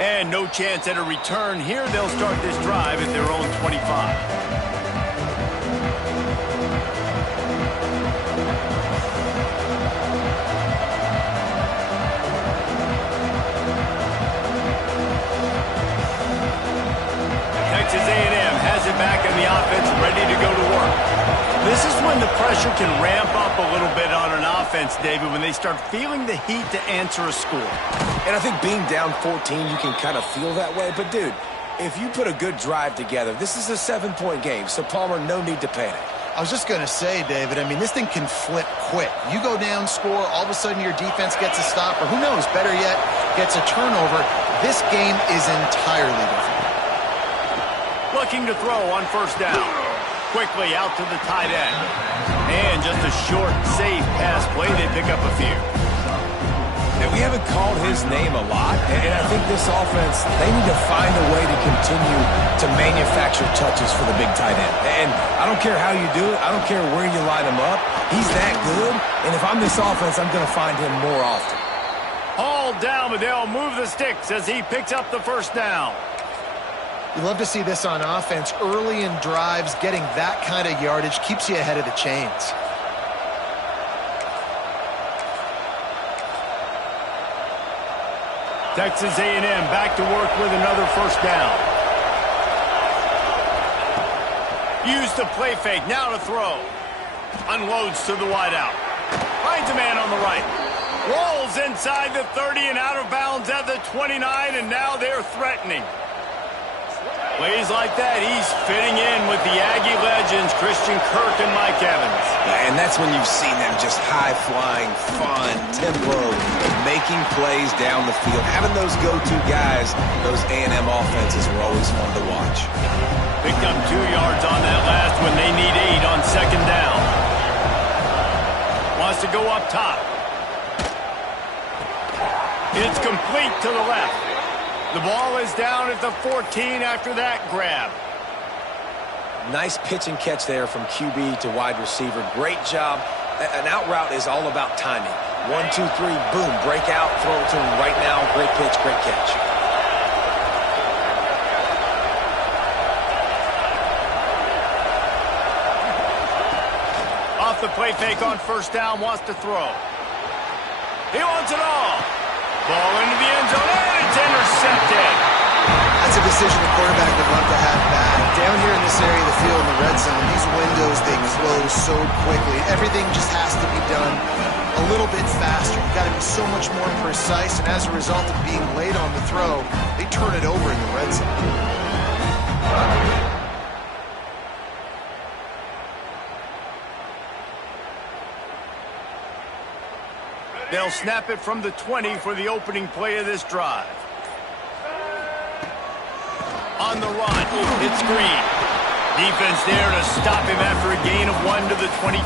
And no chance at a return here. They'll start this drive at their own 25. Texas A&M has it back in the offense, ready to go to work. This is when the pressure can ramp up a little bit on an offense, David, when they start feeling the heat to answer a score. And I think being down 14, you can kind of feel that way. But, dude, if you put a good drive together, this is a 7-point game, so Palmer, no need to panic. I was just going to say, David, I mean, this thing can flip quick. You go down, score, all of a sudden your defense gets a stop, or who knows, better yet, gets a turnover. This game is entirely different. Looking to throw on first down. Quickly out to the tight end. And just a short, safe pass play. They pick up a few. And we haven't called his name a lot, and I think this offense, they need to find a way to continue to manufacture touches for the big tight end. And I don't care how you do it. I don't care where you line him up. He's that good, and if I'm this offense, I'm going to find him more often. Hauled down, but they'll move the sticks as he picks up the first down. You love to see this on offense. Early in drives, getting that kind of yardage keeps you ahead of the chains. Texas A&M back to work with another first down. Use the play fake, now to throw. Unloads to the wideout. Finds a man on the right. Rolls inside the 30 and out of bounds at the 29, and now they're threatening. Plays like that, he's fitting in with the Aggie legends, Christian Kirk and Mike Evans. And that's when you've seen them just high-flying, fun, tempo, making plays down the field. Having those go-to guys, those A&M offenses were always fun to watch. Picked up 2 yards on that last one. They need 8 on second down. Wants to go up top. It's complete to the left. The ball is down at the 14 after that grab. Nice pitch and catch there from QB to wide receiver. Great job. An out route is all about timing. 1, 2, 3, boom, break out, throw it to him right now. Great pitch, great catch. Off the play fake on first down, wants to throw. He wants it all. Ball into the end zone, and it's intercepted. That's a decision the quarterback would love to have back. Down here in this area of the field in the red zone, these windows, they close so quickly. Everything just has to be done a little bit faster. You've got to be so much more precise, and as a result of being late on the throw, they turn it over in the red zone. They'll snap it from the 20 for the opening play of this drive. On the run, it's Green. Defense there to stop him after a gain of 1 to the 22.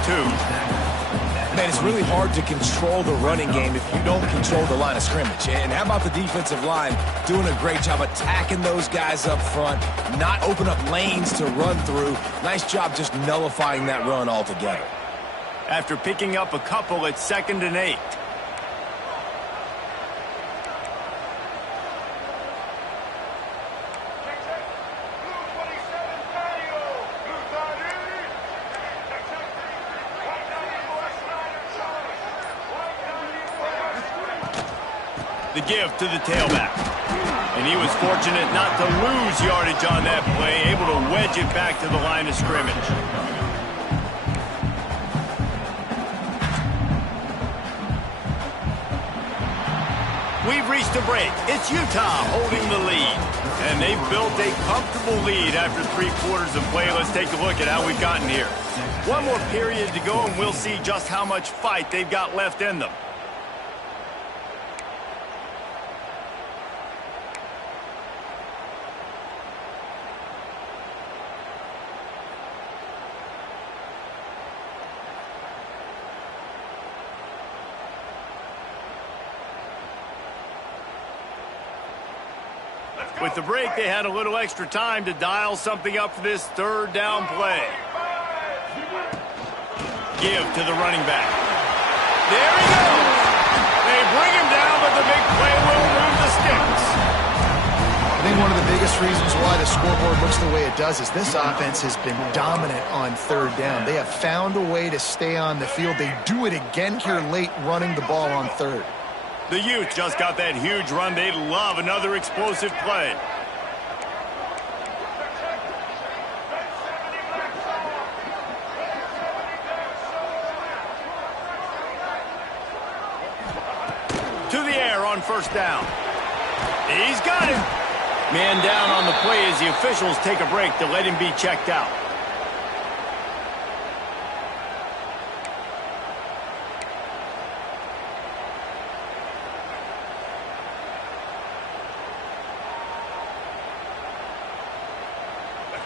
Man, it's really hard to control the running game if you don't control the line of scrimmage. And how about the defensive line doing a great job attacking those guys up front, not open up lanes to run through. Nice job just nullifying that run altogether. After picking up a couple, it's 2nd and 8. The give to the tailback. And he was fortunate not to lose yardage on that play, able to wedge it back to the line of scrimmage. We've reached a break. It's Utah holding the lead. And they've built a comfortable lead after 3 quarters of play. Let's take a look at how we've gotten here. One more period to go, and we'll see just how much fight they've got left in them. With the break, they had a little extra time to dial something up for this 3rd down play. Give to the running back. There he goes. They bring him down, but the big play will move the sticks. I think one of the biggest reasons why the scoreboard looks the way it does is this offense has been dominant on 3rd down. They have found a way to stay on the field. They do it again here late, running the ball on 3rd. The Utes just got that huge run. They love another explosive play. To the air on first down. He's got him. Man down on the play as the officials take a break to let him be checked out.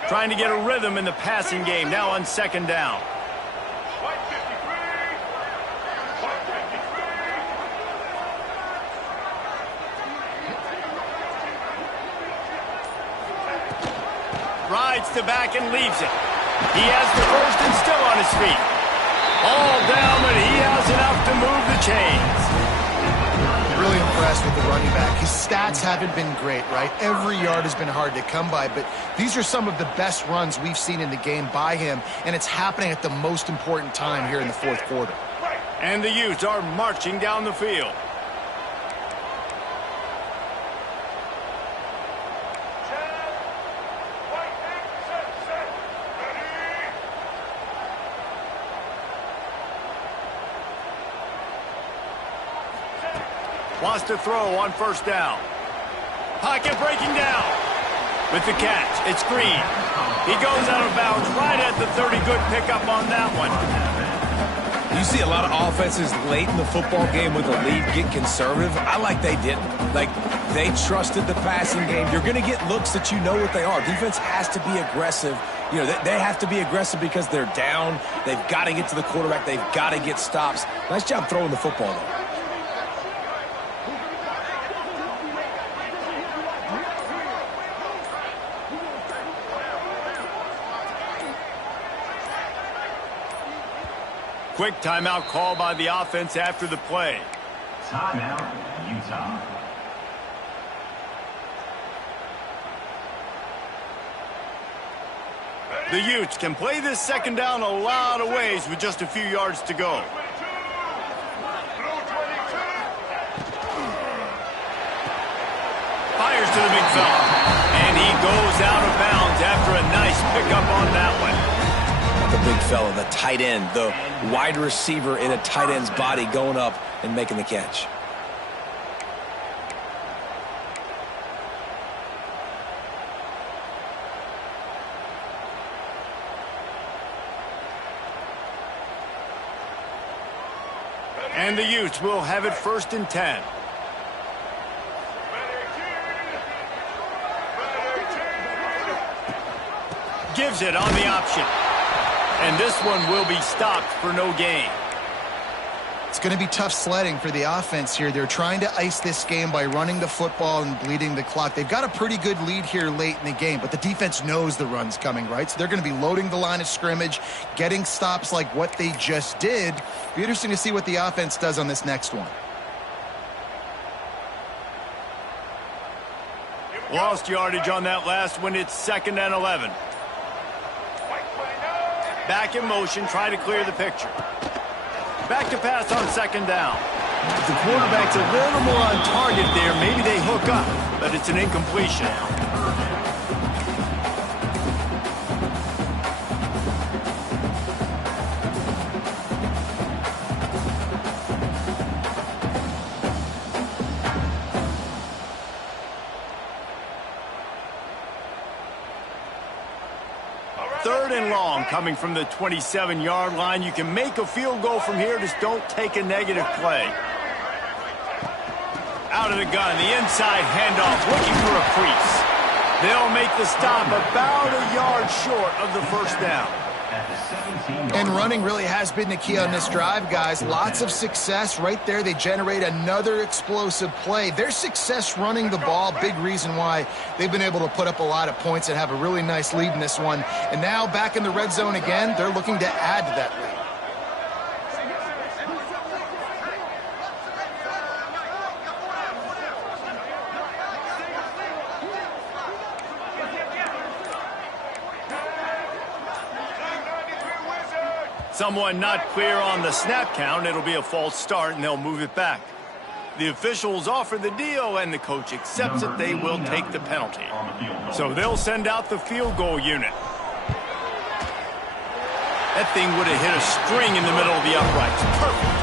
Trying to get a rhythm in the passing game, now on 2nd down. Rides the back and leaves it. He has the first and still on his feet. All down, but he has enough to move the chains. Really impressed with the running back. His stats haven't been great, right? Every yard has been hard to come by, but these are some of the best runs we've seen in the game by him, and it's happening at the most important time here in the fourth quarter. And the Utes are marching down the field. Wants to throw on first down. Pocket breaking down. With the catch, it's Green. He goes out of bounds right at the 30. Good pickup on that one. You see a lot of offenses late in the football game with a lead get conservative. I like they didn't. Like, they trusted the passing game. You're going to get looks that you know what they are. Defense has to be aggressive. You know, they have to be aggressive because they're down. They've got to get to the quarterback. They've got to get stops. Nice job throwing the football, though. Quick timeout call by the offense after the play. Timeout, Utah. The Utes can play this second down a lot of ways with just a few yards to go. Fires to the big fella. And he goes out of bounds after a nice pickup on that one. The big fella, the tight end, the wide receiver in a tight end's body going up and making the catch. And the Utes will have it 1st and 10. Gives it on the option. And this one will be stopped for no gain. It's going to be tough sledding for the offense here. They're trying to ice this game by running the football and bleeding the clock. They've got a pretty good lead here late in the game, but the defense knows the run's coming, right? So they're going to be loading the line of scrimmage, getting stops like what they just did. Be interesting to see what the offense does on this next one. Lost yardage on that last one. It's 2nd and 11. Back in motion, try to clear the picture. Back to pass on 2nd down. The quarterback's a little more on target there. Maybe they hook up, but it's an incompletion. Third and long coming from the 27-yard line. You can make a field goal from here. Just don't take a negative play. Out of the gun, the inside handoff, looking for a crease. They'll make the stop about a yard short of the first down. And running really has been the key on this drive, guys. Lots of success right there. They generate another explosive play. Their success running the ball, big reason why they've been able to put up a lot of points and have a really nice lead in this one. And now back in the red zone again, they're looking to add to that lead. Someone not clear on the snap count. It'll be a false start, and they'll move it back. The officials offer the deal, and the coach accepts it. They will take the penalty. So they'll send out the field goal unit. That thing would have hit a string in the middle of the uprights. Perfect.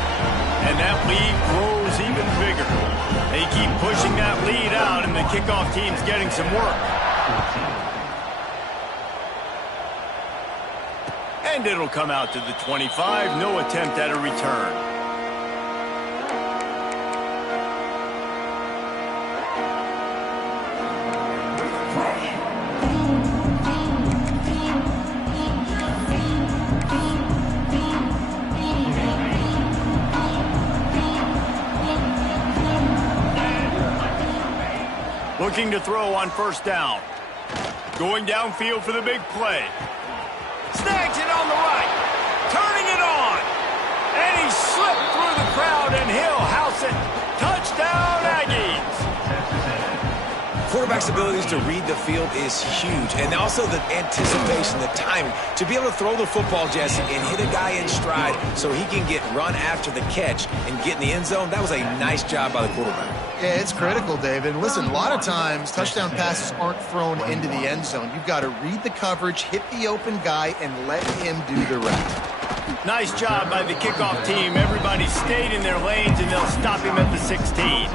And that lead grows even bigger. They keep pushing that lead out, and the kickoff team's getting some work. And it'll come out to the 25. No attempt at a return. Looking to throw on first down. Going downfield for the big play. Snags it on the right. Turning it on. And he slipped through the crowd, and he'll house it. Touchdown, Aggies. quarterback's abilities to read the field is huge. And also the anticipation, the timing. To be able to throw the football, Jesse, and hit a guy in stride so he can get run after the catch and get in the end zone, that was a nice job by the quarterback. Yeah, it's critical, David. And listen, a lot of times touchdown passes aren't thrown into the end zone. You've got to read the coverage, hit the open guy, and let him do the rest. Nice job by the kickoff team. Everybody stayed in their lanes, and they'll stop him at the 16.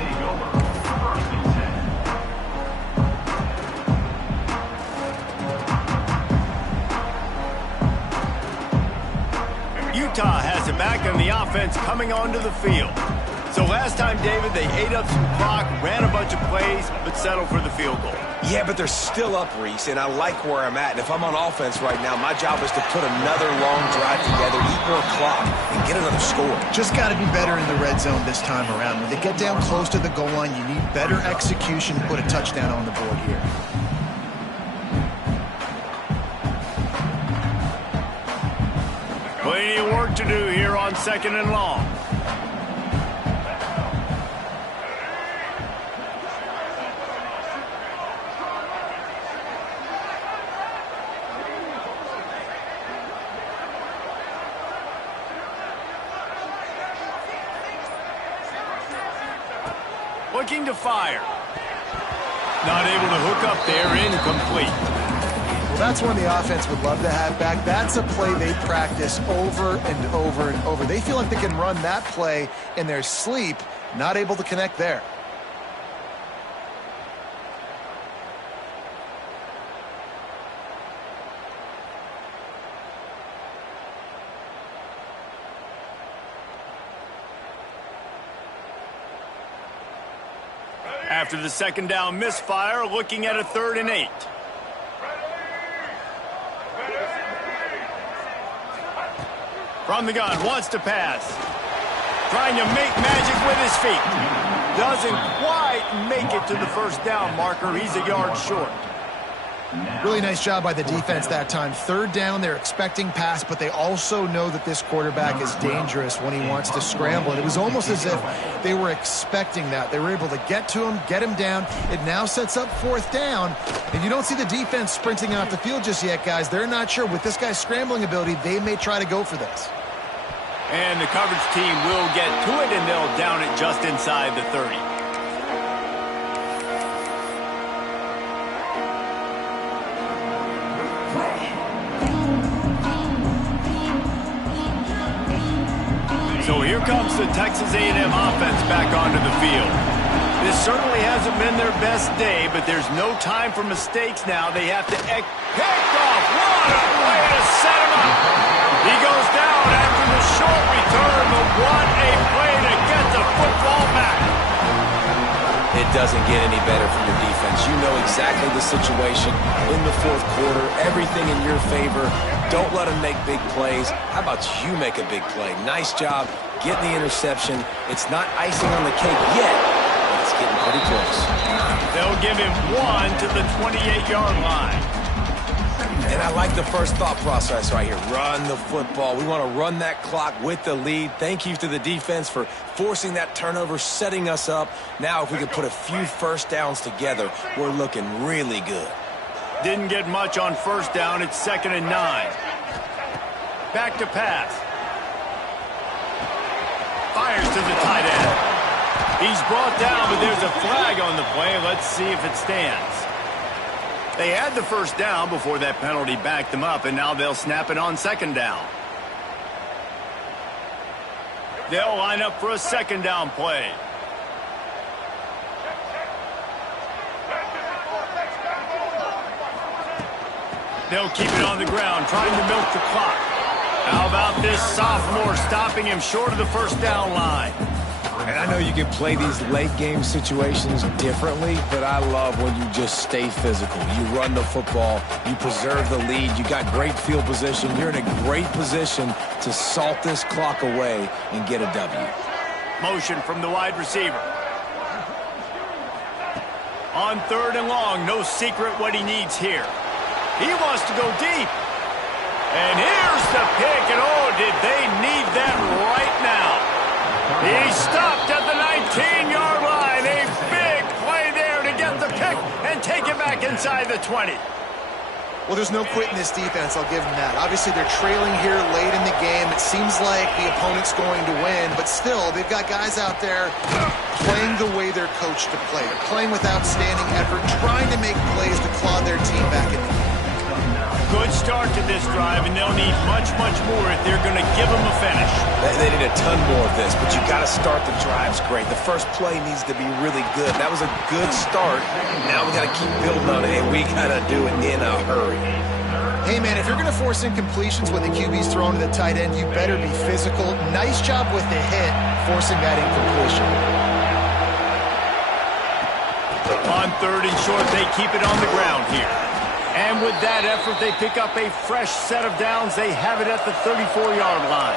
Utah has it back on the offense coming onto the field. So last time, David, they ate up some clock, ran a bunch of plays, but settled for the field goal. Yeah, but they're still up, Reese, and I like where I'm at. And if I'm on offense right now, my job is to put another long drive together, eat more clock, and get another score. Just got to be better in the red zone this time around. When they get down close to the goal line, you need better execution to put a touchdown on the board here. Plenty of work to do here on 2nd and long. Looking to fire. Not able to hook up there, incomplete. Well, that's one the offense would love to have back. That's a play they practice over and over and over. They feel like they can run that play in their sleep, not able to connect there. After the 2nd down misfire, looking at a 3rd and 8. From the gun, wants to pass. Trying to make magic with his feet. Doesn't quite make it to the 1st down marker. He's a yard short. Really nice job by the defense that time. 3rd down, they're expecting pass, but they also know that this quarterback is dangerous when he wants to scramble. And it was almost as if they were expecting that. They were able to get to him, get him down. It now sets up 4th down. And you don't see the defense sprinting off the field just yet, guys. They're not sure. With this guy's scrambling ability, they may try to go for this. And the coverage team will get to it, and they'll down it just inside the 30. So here comes the Texas A&M offense back onto the field. This certainly hasn't been their best day, but there's no time for mistakes now. They have to pick off. What a way to set him up. He goes down after the short return, but what a play to get the football back. It doesn't get any better for your defense. You know exactly the situation in the 4th quarter, everything in your favor. Don't let them make big plays. How about you make a big play? Nice job getting the interception. It's not icing on the cake yet, but it's getting pretty close. They'll give him 1 to the 28-yard line. And I like the first thought process right here. Run the football. We want to run that clock with the lead. Thank you to the defense for forcing that turnover, setting us up. Now, if we could put a few 1st downs together, we're looking really good. Didn't get much on 1st down. It's 2nd and 9. Back to pass. Fires to the tight end. He's brought down, but there's a flag on the play. Let's see if it stands. They had the 1st down before that penalty backed them up, and now they'll snap it on 2nd down. They'll line up for a 2nd down play. They'll keep it on the ground, trying to milk the clock. How about this sophomore stopping him short of the 1st down line? And I know you can play these late game situations differently, but I love when you just stay physical. You run the football, you preserve the lead, you got great field position. You're in a great position to salt this clock away and get a W. Motion from the wide receiver. On 3rd and long, no secret what he needs here. He wants to go deep. And here's the pick, and oh, did they need that right now. He stopped at the 19-yard line. A big play there to get the pick and inside the 20. Well, there's no quitting this defense. I'll give them that. Obviously, they're trailing here late in the game. It seems like the opponent's going to win, but still, they've got guys out there playing the way they're coached to play. They're playing with outstanding effort, trying to make plays to claw their team back in the game. Good start to this drive, and they'll need much, much more if they're going to give them a finish. They need a ton more of this, but you got to start the drives great. The first play needs to be really good. That was a good start. Now we got to keep building on it, and we got to do it in a hurry. Hey, man, if you're going to force incompletions when the QB's thrown to the tight end, you better be physical. Nice job with the hit, forcing that incompletion. On 3rd and short, they keep it on the ground here. And with that effort, they pick up a fresh set of downs. They have it at the 34-yard line.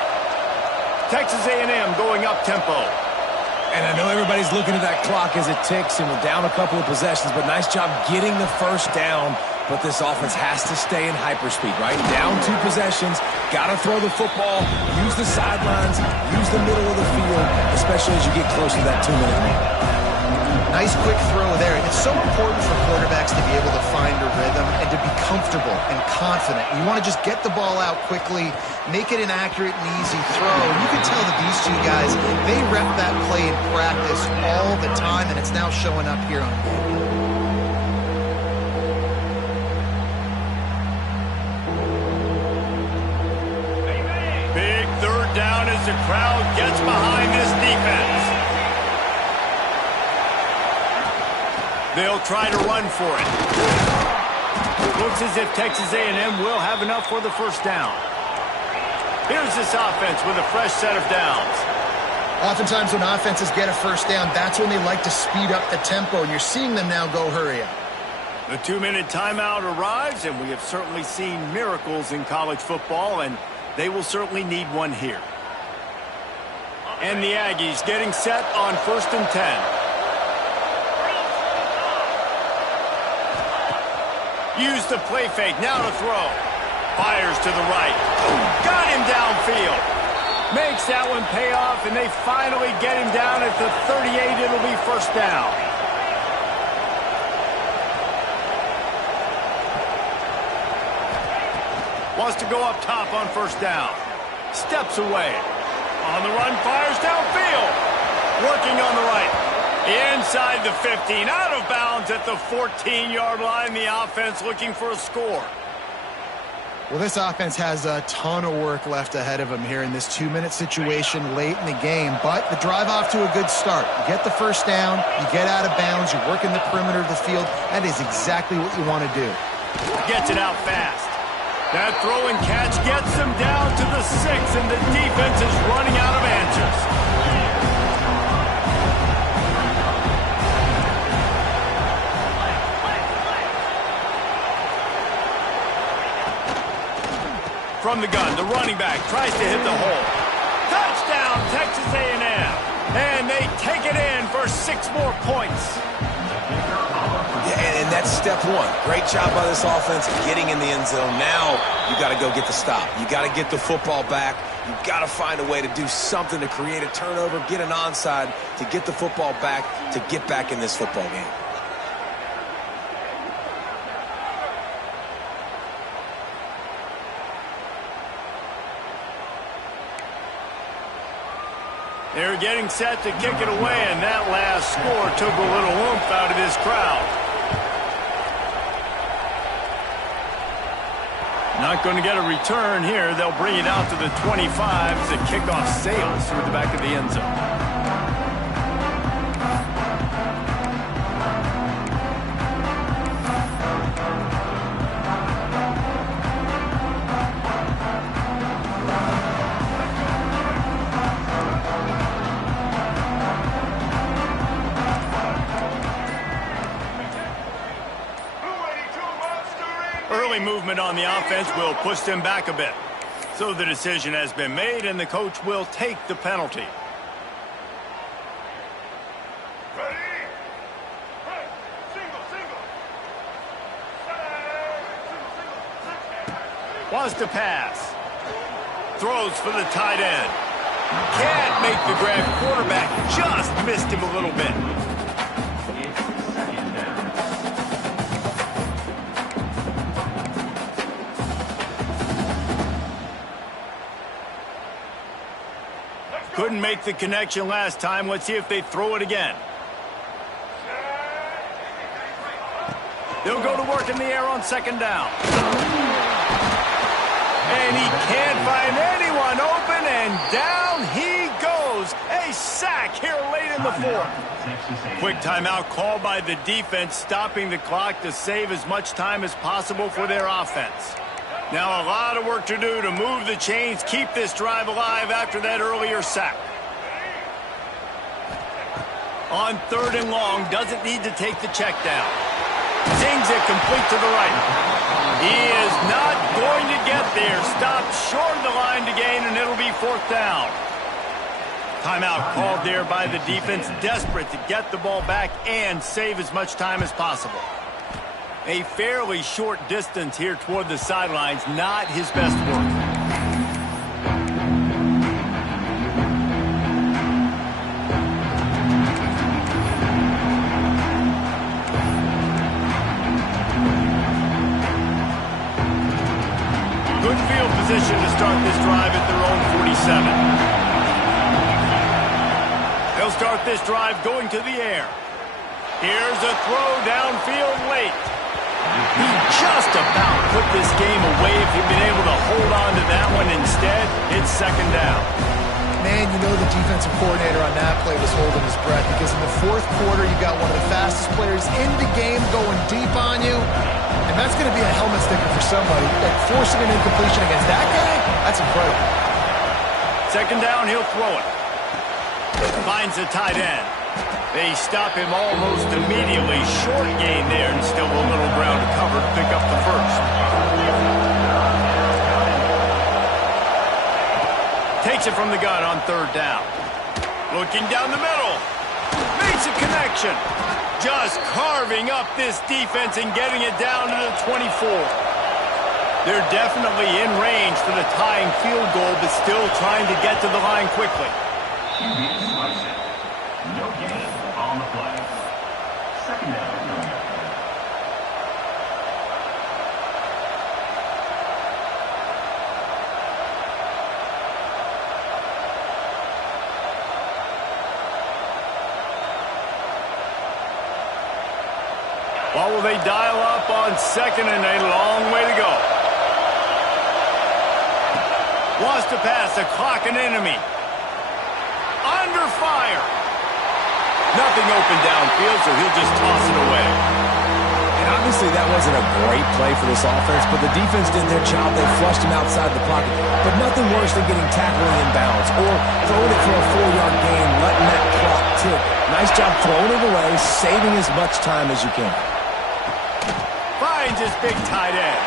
Texas A&M going up tempo. And I know everybody's looking at that clock as it ticks, and we're down a couple of possessions, but nice job getting the first down. But this offense has to stay in hyperspeed, right? Down 2 possessions, got to throw the football, use the sidelines, use the middle of the field, especially as you get close to that 2-minute mark. Nice quick throw there. It's so important for quarterbacks to be able to find a rhythm and to be comfortable and confident. You want to just get the ball out quickly, make it an accurate and easy throw. And you can tell that these two guys, they rep that play in practice all the time, and it's now showing up here on game. Big 3rd down as the crowd gets behind this defense. They'll try to run for it. Looks as if Texas A&M will have enough for the first down. Here's this offense with a fresh set of downs. Oftentimes when offenses get a first down, that's when they like to speed up the tempo, and you're seeing them now go hurry up. The 2-minute timeout arrives, and we have certainly seen miracles in college football, and they will certainly need one here. And the Aggies getting set on 1st and 10. Use the play fake, now to throw. Fires to the right. Got him downfield. Makes that one pay off, and they finally get him down at the 38. It'll be first down. Wants to go up top on first down. Steps away. On the run, fires downfield. Working on the right. Inside the 15, out of bounds at the 14-yard line. The offense looking for a score. Well, this offense has a ton of work left ahead of them here in this 2-minute situation late in the game, but the drive off to a good start. You get the first down, you get out of bounds, you're working the perimeter of the field. That is exactly what you want to do. Gets it out fast. That throw and catch gets them down to the 6, and the defense is running out of answers. From the gun, the running back tries to hit the hole. Touchdown, Texas A&M. And they take it in for 6 more points. Yeah, and that's step 1. Great job by this offense getting in the end zone. Now you got to go get the stop. You got to get the football back. You got to find a way to do something to create a turnover, get an onside, to get the football back, to get back in this football game. They're getting set to kick it away, and that last score took a little oomph out of this crowd. Not going to get a return here. They'll bring it out to the 25 as the kickoff sails through the back of the end zone. Early movement on the offense will push them back a bit. So the decision has been made, and the coach will take the penalty. Wants to pass. Throws for the tight end. Can't make the grab. Quarterback just missed him a little bit. Couldn't make the connection last time. Let's see if they throw it again. They'll go to work in the air on second down. And he can't find anyone open, and down he goes. A sack here late in the fourth. Quick timeout called by the defense, stopping the clock to save as much time as possible for their offense. Now a lot of work to do to move the chains, keep this drive alive after that earlier sack. On third and long, doesn't need to take the check down. Zings it complete to the right. He is not going to get there. Stopped short of the line to gain, and it'll be fourth down. Timeout called there by the defense, desperate to get the ball back and save as much time as possible. A fairly short distance here toward the sidelines, not his best work. Good field position to start this drive at their own 47. They'll start this drive going to the air. Here's a throw downfield late. He just about put this game away if he'd been able to hold on to that one. Instead, it's second down. Man, you know the defensive coordinator on that play was holding his breath, because in the fourth quarter, you got one of the fastest players in the game going deep on you, and that's going to be a helmet sticker for somebody. Like, forcing an incompletion against that guy, that's incredible. Second down, he'll throw it. Finds the tight end. They stop him almost immediately. Short gain there, and still a little ground to cover to pick up the first. Takes it from the gun on third down. Looking down the middle. Makes a connection. Just carving up this defense and getting it down to the 24. They're definitely in range for the tying field goal, but still trying to get to the line quickly. No gain on the play. Second down. What will they dial up on second, and a long way to go? Wants to pass, a clock an enemy. Under fire. Nothing open downfield, so he'll just toss it away. And obviously that wasn't a great play for this offense, but the defense did their job. They flushed him outside the pocket. But nothing worse than getting tackled in bounds or throwing it for a 4-yard gain, letting that clock tick. Nice job throwing it away, saving as much time as you can. Finds his big tight end.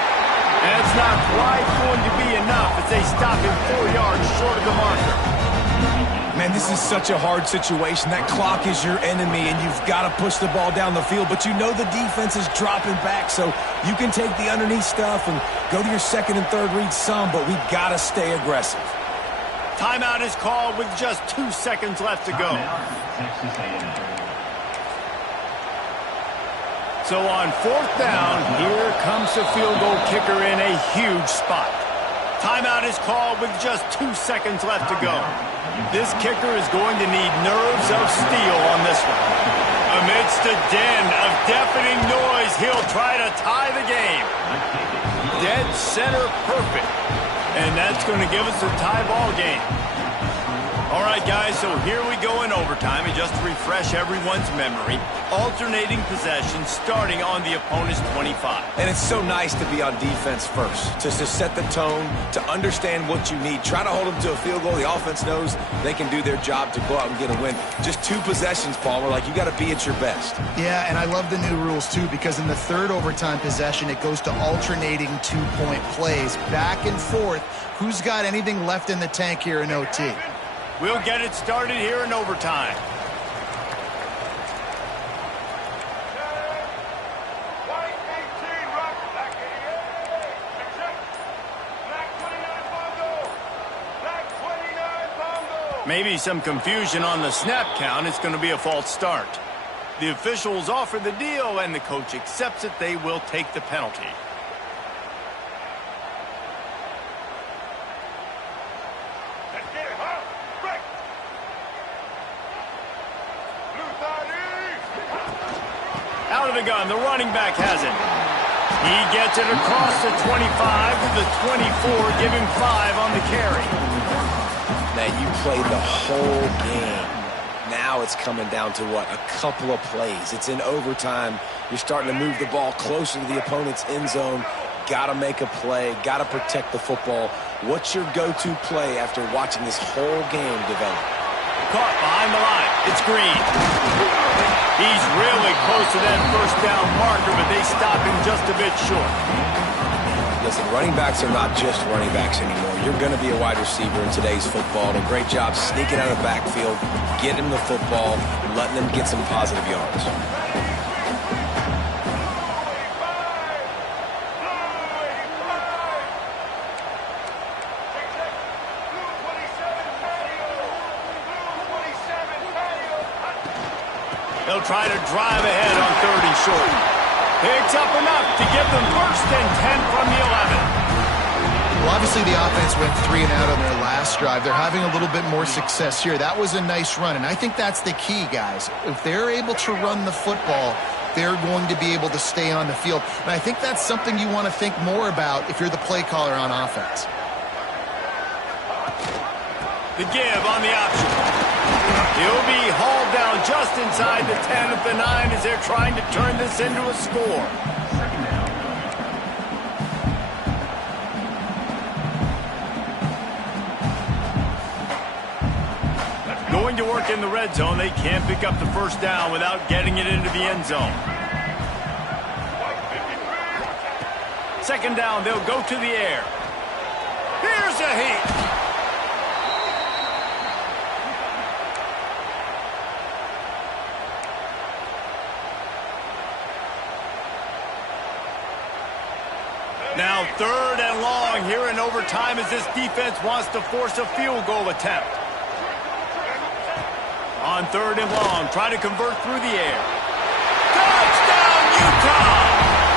And it's not quite going to be enough as they stop him 4 yards short of the marker. Man, this is such a hard situation. That clock is your enemy, and you've got to push the ball down the field. But you know the defense is dropping back, so you can take the underneath stuff and go to your second and third read some, but we've got to stay aggressive. Timeout is called with just 2 seconds left to go. So on fourth down, here comes the field goal kicker in a huge spot. Timeout is called with just 2 seconds left to go. This kicker is going to need nerves of steel on this one. Amidst a din of deafening noise, he'll try to tie the game. Dead center perfect. And that's going to give us a tie ball game. All right, guys, so here we go in overtime. And just to refresh everyone's memory, alternating possession starting on the opponent's 25. And it's so nice to be on defense first, just to set the tone, to understand what you need. Try to hold them to a field goal. The offense knows they can do their job to go out and get a win. Just 2 possessions, Palmer. Like, you got to be at your best. Yeah, and I love the new rules, too, because in the third overtime possession, it goes to alternating 2-point plays. Back and forth. Who's got anything left in the tank here in OT? We'll get it started here in overtime. Maybe some confusion on the snap count. It's going to be a false start. The officials offer the deal, and the coach accepts it. They will take the penalty. gun. The running back has it. He gets it across the 25 to the 24. Give him 5 on the carry. Man, you played the whole game. Now it's coming down to what? A couple of plays. It's in overtime. You're starting to move the ball closer to the opponent's end zone. Got to make a play. Got to protect the football. What's your go-to play after watching this whole game develop? Caught behind the line. It's Green. He's really close to that first down marker, but they stop him just a bit short. Listen, running backs are not just running backs anymore. You're going to be a wide receiver in today's football. And a great job sneaking out of the backfield, getting the football, letting them get some positive yards. They'll try to drive ahead on 3rd and short. Picks up enough to give them 1st and 10 from the 11. Well, obviously the offense went 3 and out on their last drive. They're having a little bit more success here. That was a nice run, and I think that's the key, guys. If they're able to run the football, they're going to be able to stay on the field. And I think that's something you want to think more about if you're the play caller on offense. The give on the option. He'll be hauled down just inside the 10 of the 9 as they're trying to turn this into a score. Going to work in the red zone. They can't pick up the first down without getting it into the end zone. 2nd down, they'll go to the air. Here's a heat. Now 3rd and long here in overtime as this defense wants to force a field goal attempt. On 3rd and long, try to convert through the air. Touchdown, Utah!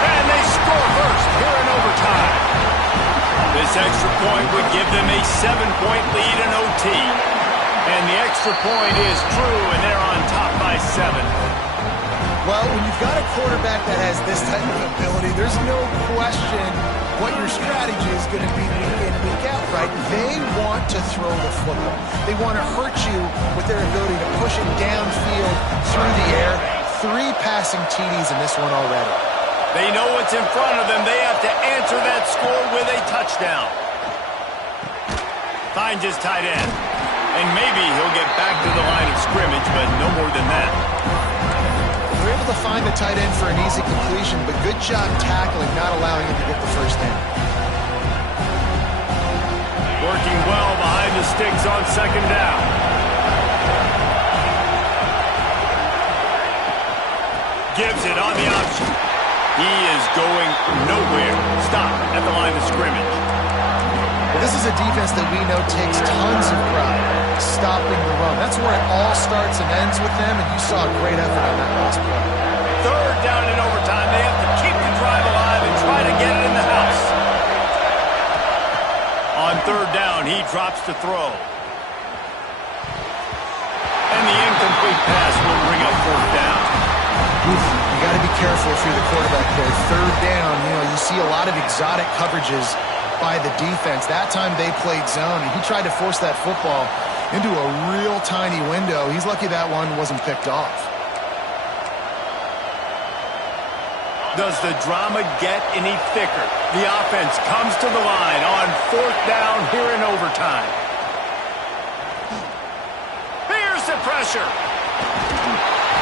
And they score first here in overtime. This extra point would give them a 7-point lead in OT. And the extra point is true, and they're on top by 7. Well, when you've got a quarterback that has this type of ability, there's no question what your strategy is going to be week in, week out, right? They want to throw the football. They want to hurt you with their ability to push it downfield through the air. 3 passing TDs in this one already. They know what's in front of them. They have to answer that score with a touchdown. Finds his tight end. And maybe he'll get back to the line of scrimmage, but no more than that. They're able to find the tight end for an easy completion, but good job tackling, not allowing him to get the first down. Working well behind the sticks on 2nd down. Gives it on the option. He is going nowhere. Stop at the line of scrimmage. Well, this is a defense that we know takes tons of pride stopping the run. That's where it all starts and ends with them, and you saw a great effort on that last play. 3rd down in overtime. They have to keep the drive alive and try to get it in the house. On 3rd down, he drops to throw. And the incomplete pass will bring up 4th down. You got to be careful if you're the quarterback there. 3rd down, you see a lot of exotic coverages by the defense. That time they played zone, and he tried to force that football into a real tiny window. He's lucky that one wasn't picked off. Does the drama get any thicker? The offense comes to the line on 4th down here in overtime. Here's the pressure.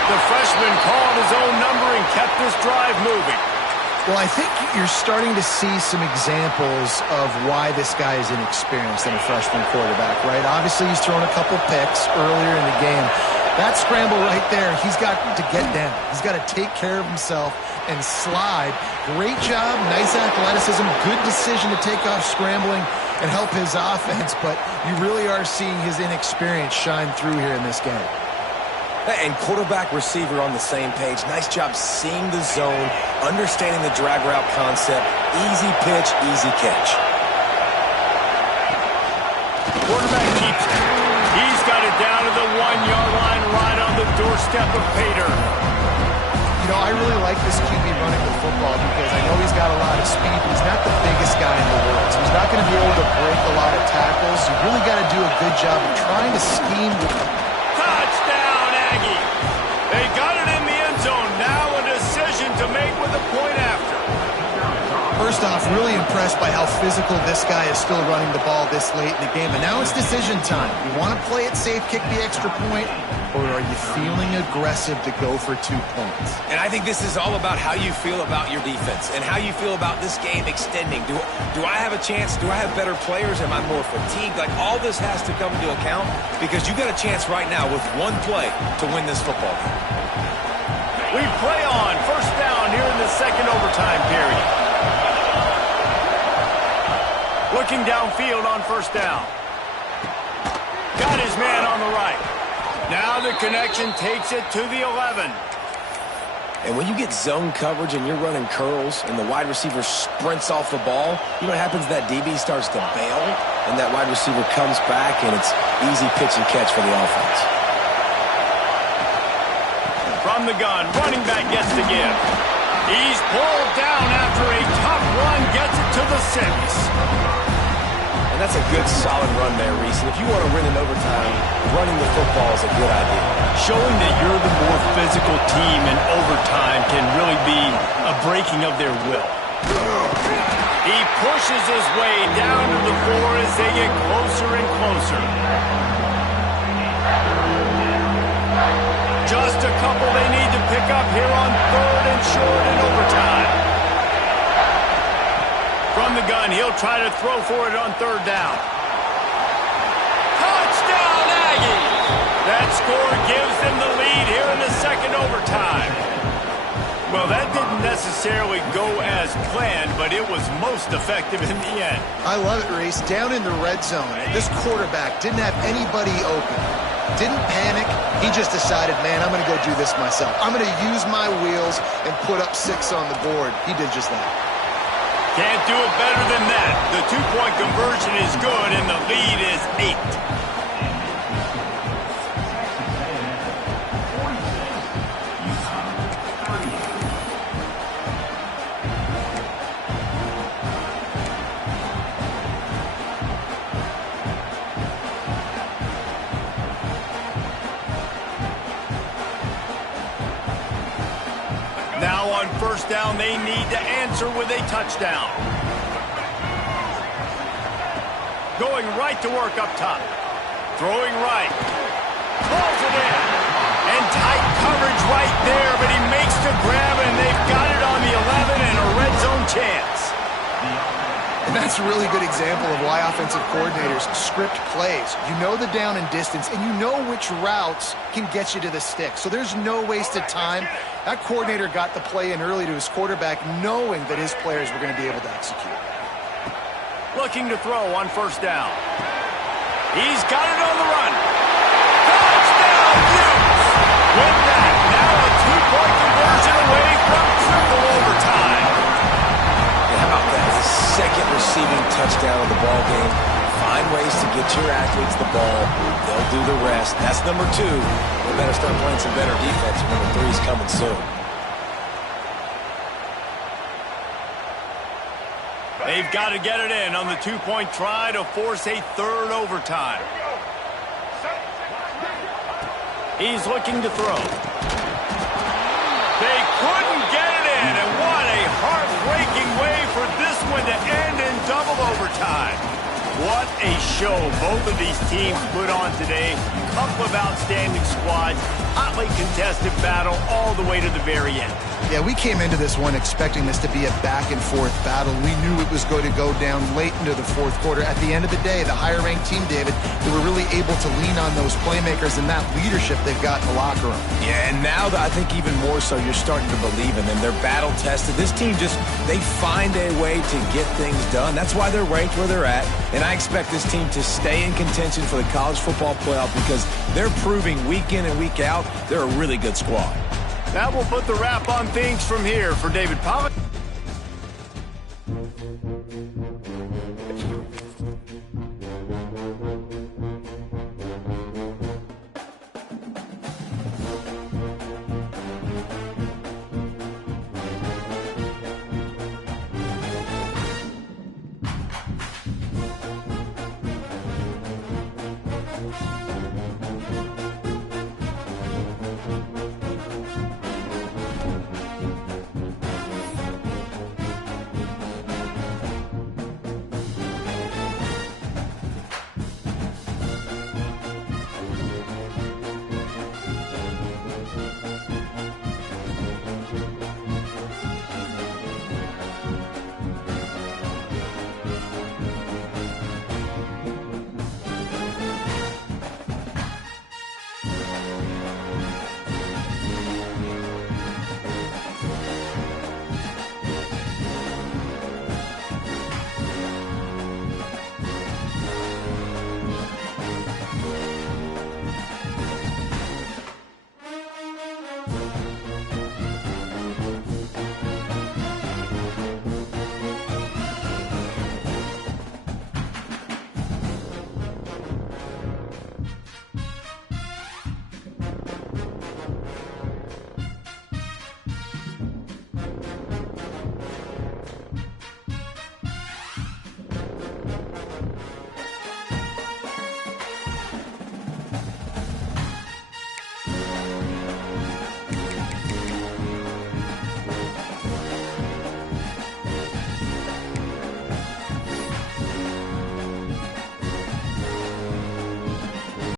The freshman called his own number and kept this drive moving. Well, I think you're starting to see some examples of why this guy is inexperienced in a freshman quarterback, right? Obviously, he's thrown a couple picks earlier in the game. That scramble right there, he's got to get down. He's got to take care of himself and slide. Great job, nice athleticism, good decision to take off scrambling and help his offense, but you really are seeing his inexperience shine through here in this game. And quarterback, receiver on the same page. Nice job seeing the zone, understanding the drag route concept. Easy pitch, easy catch. Quarterback keeps it. He's got it down to the 1-yard line right on the doorstep of Pater. know, I really like this QB running the football because I know he's got a lot of speed, but he's not the biggest guy in the world. So he's not going to be able to break a lot of tackles. You really got to do a good job of trying to scheme. Touchdown, Aggie. They got it in the end zone. Now a decision to make with a point after. First off, really impressed by how physical this guy is still running the ball this late in the game. And now it's decision time. You want to play it safe, kick the extra point, or are you feeling aggressive to go for 2 points? And I think this is all about how you feel about your defense and how you feel about this game extending. Do I have a chance? Do I have better players? Am I more fatigued? Like, all this has to come into account because you got a chance right now with one play to win this football game. We play on first down here in the second overtime period. Looking downfield on first down. Got his man on the right. Now the connection takes it to the 11. And when you get zone coverage and you're running curls and the wide receiver sprints off the ball, you know what happens? That DB starts to bail, and that wide receiver comes back, and it's easy pitch and catch for the offense. From the gun, running back gets the give. He's pulled down after a tough run, gets it to the 6. And that's a good, solid run there, Reese. And if you want to win in overtime, running the football is a good idea. Showing that you're the more physical team in overtime can really be a breaking of their will. He pushes his way down to the 4 as they get closer and closer. Just a couple they need to pick up here on 3rd and short in overtime. From the gun, he'll try to throw for it on 3rd down. Touchdown, Aggies! That score gives them the lead here in the second overtime. Well, that didn't necessarily go as planned, but it was most effective in the end. I love it, Reese. Down in the red zone, this quarterback didn't have anybody open. Didn't panic. He just decided, man, I'm going to go do this myself. I'm going to use my wheels and put up 6 on the board. He did just that. Can't do it better than that. The 2-point conversion is good, and the lead is 8. Now on first down, they need to answer with a touchdown. Going right to work up top. Throwing right. Calls it in. And tight coverage right there, but he makes the grab, and they've got it on the 11 and a red zone chance. And that's a really good example of why offensive coordinators script plays. You know the down and distance, and you know which routes can get you to the stick. So there's no wasted time. That coordinator got the play in early to his quarterback, knowing that his players were going to be able to execute. Looking to throw on first down. He's got it on the run. Touchdown, Hughes! With that, now a 2-point conversion away from triple overtime. How about that? The second receiving touchdown of the ball game. Find ways to get your athletes the ball. They'll do the rest. That's number 2. We better start playing some better defense. Number 3 is coming soon. They've got to get it in on the 2-point try to force a 3rd overtime. He's looking to throw. They couldn't get it in, and what a heartbreaking way for this one to end in double overtime. What a show both of these teams put on today. Couple of outstanding squads, hotly contested battle all the way to the very end. Yeah, we came into this one expecting this to be a back-and-forth battle. We knew it was going to go down late into the 4th quarter. At the end of the day, the higher-ranked team, David, they were really able to lean on those playmakers and that leadership they've got in the locker room. Yeah, and now I think even more so, you're starting to believe in them. They're battle-tested. This team they find a way to get things done. That's why they're ranked where they're at. And I expect this team to stay in contention for the college football playoff because they're proving week in and week out they're a really good squad. That will put the wrap on things from here. For David Pollack.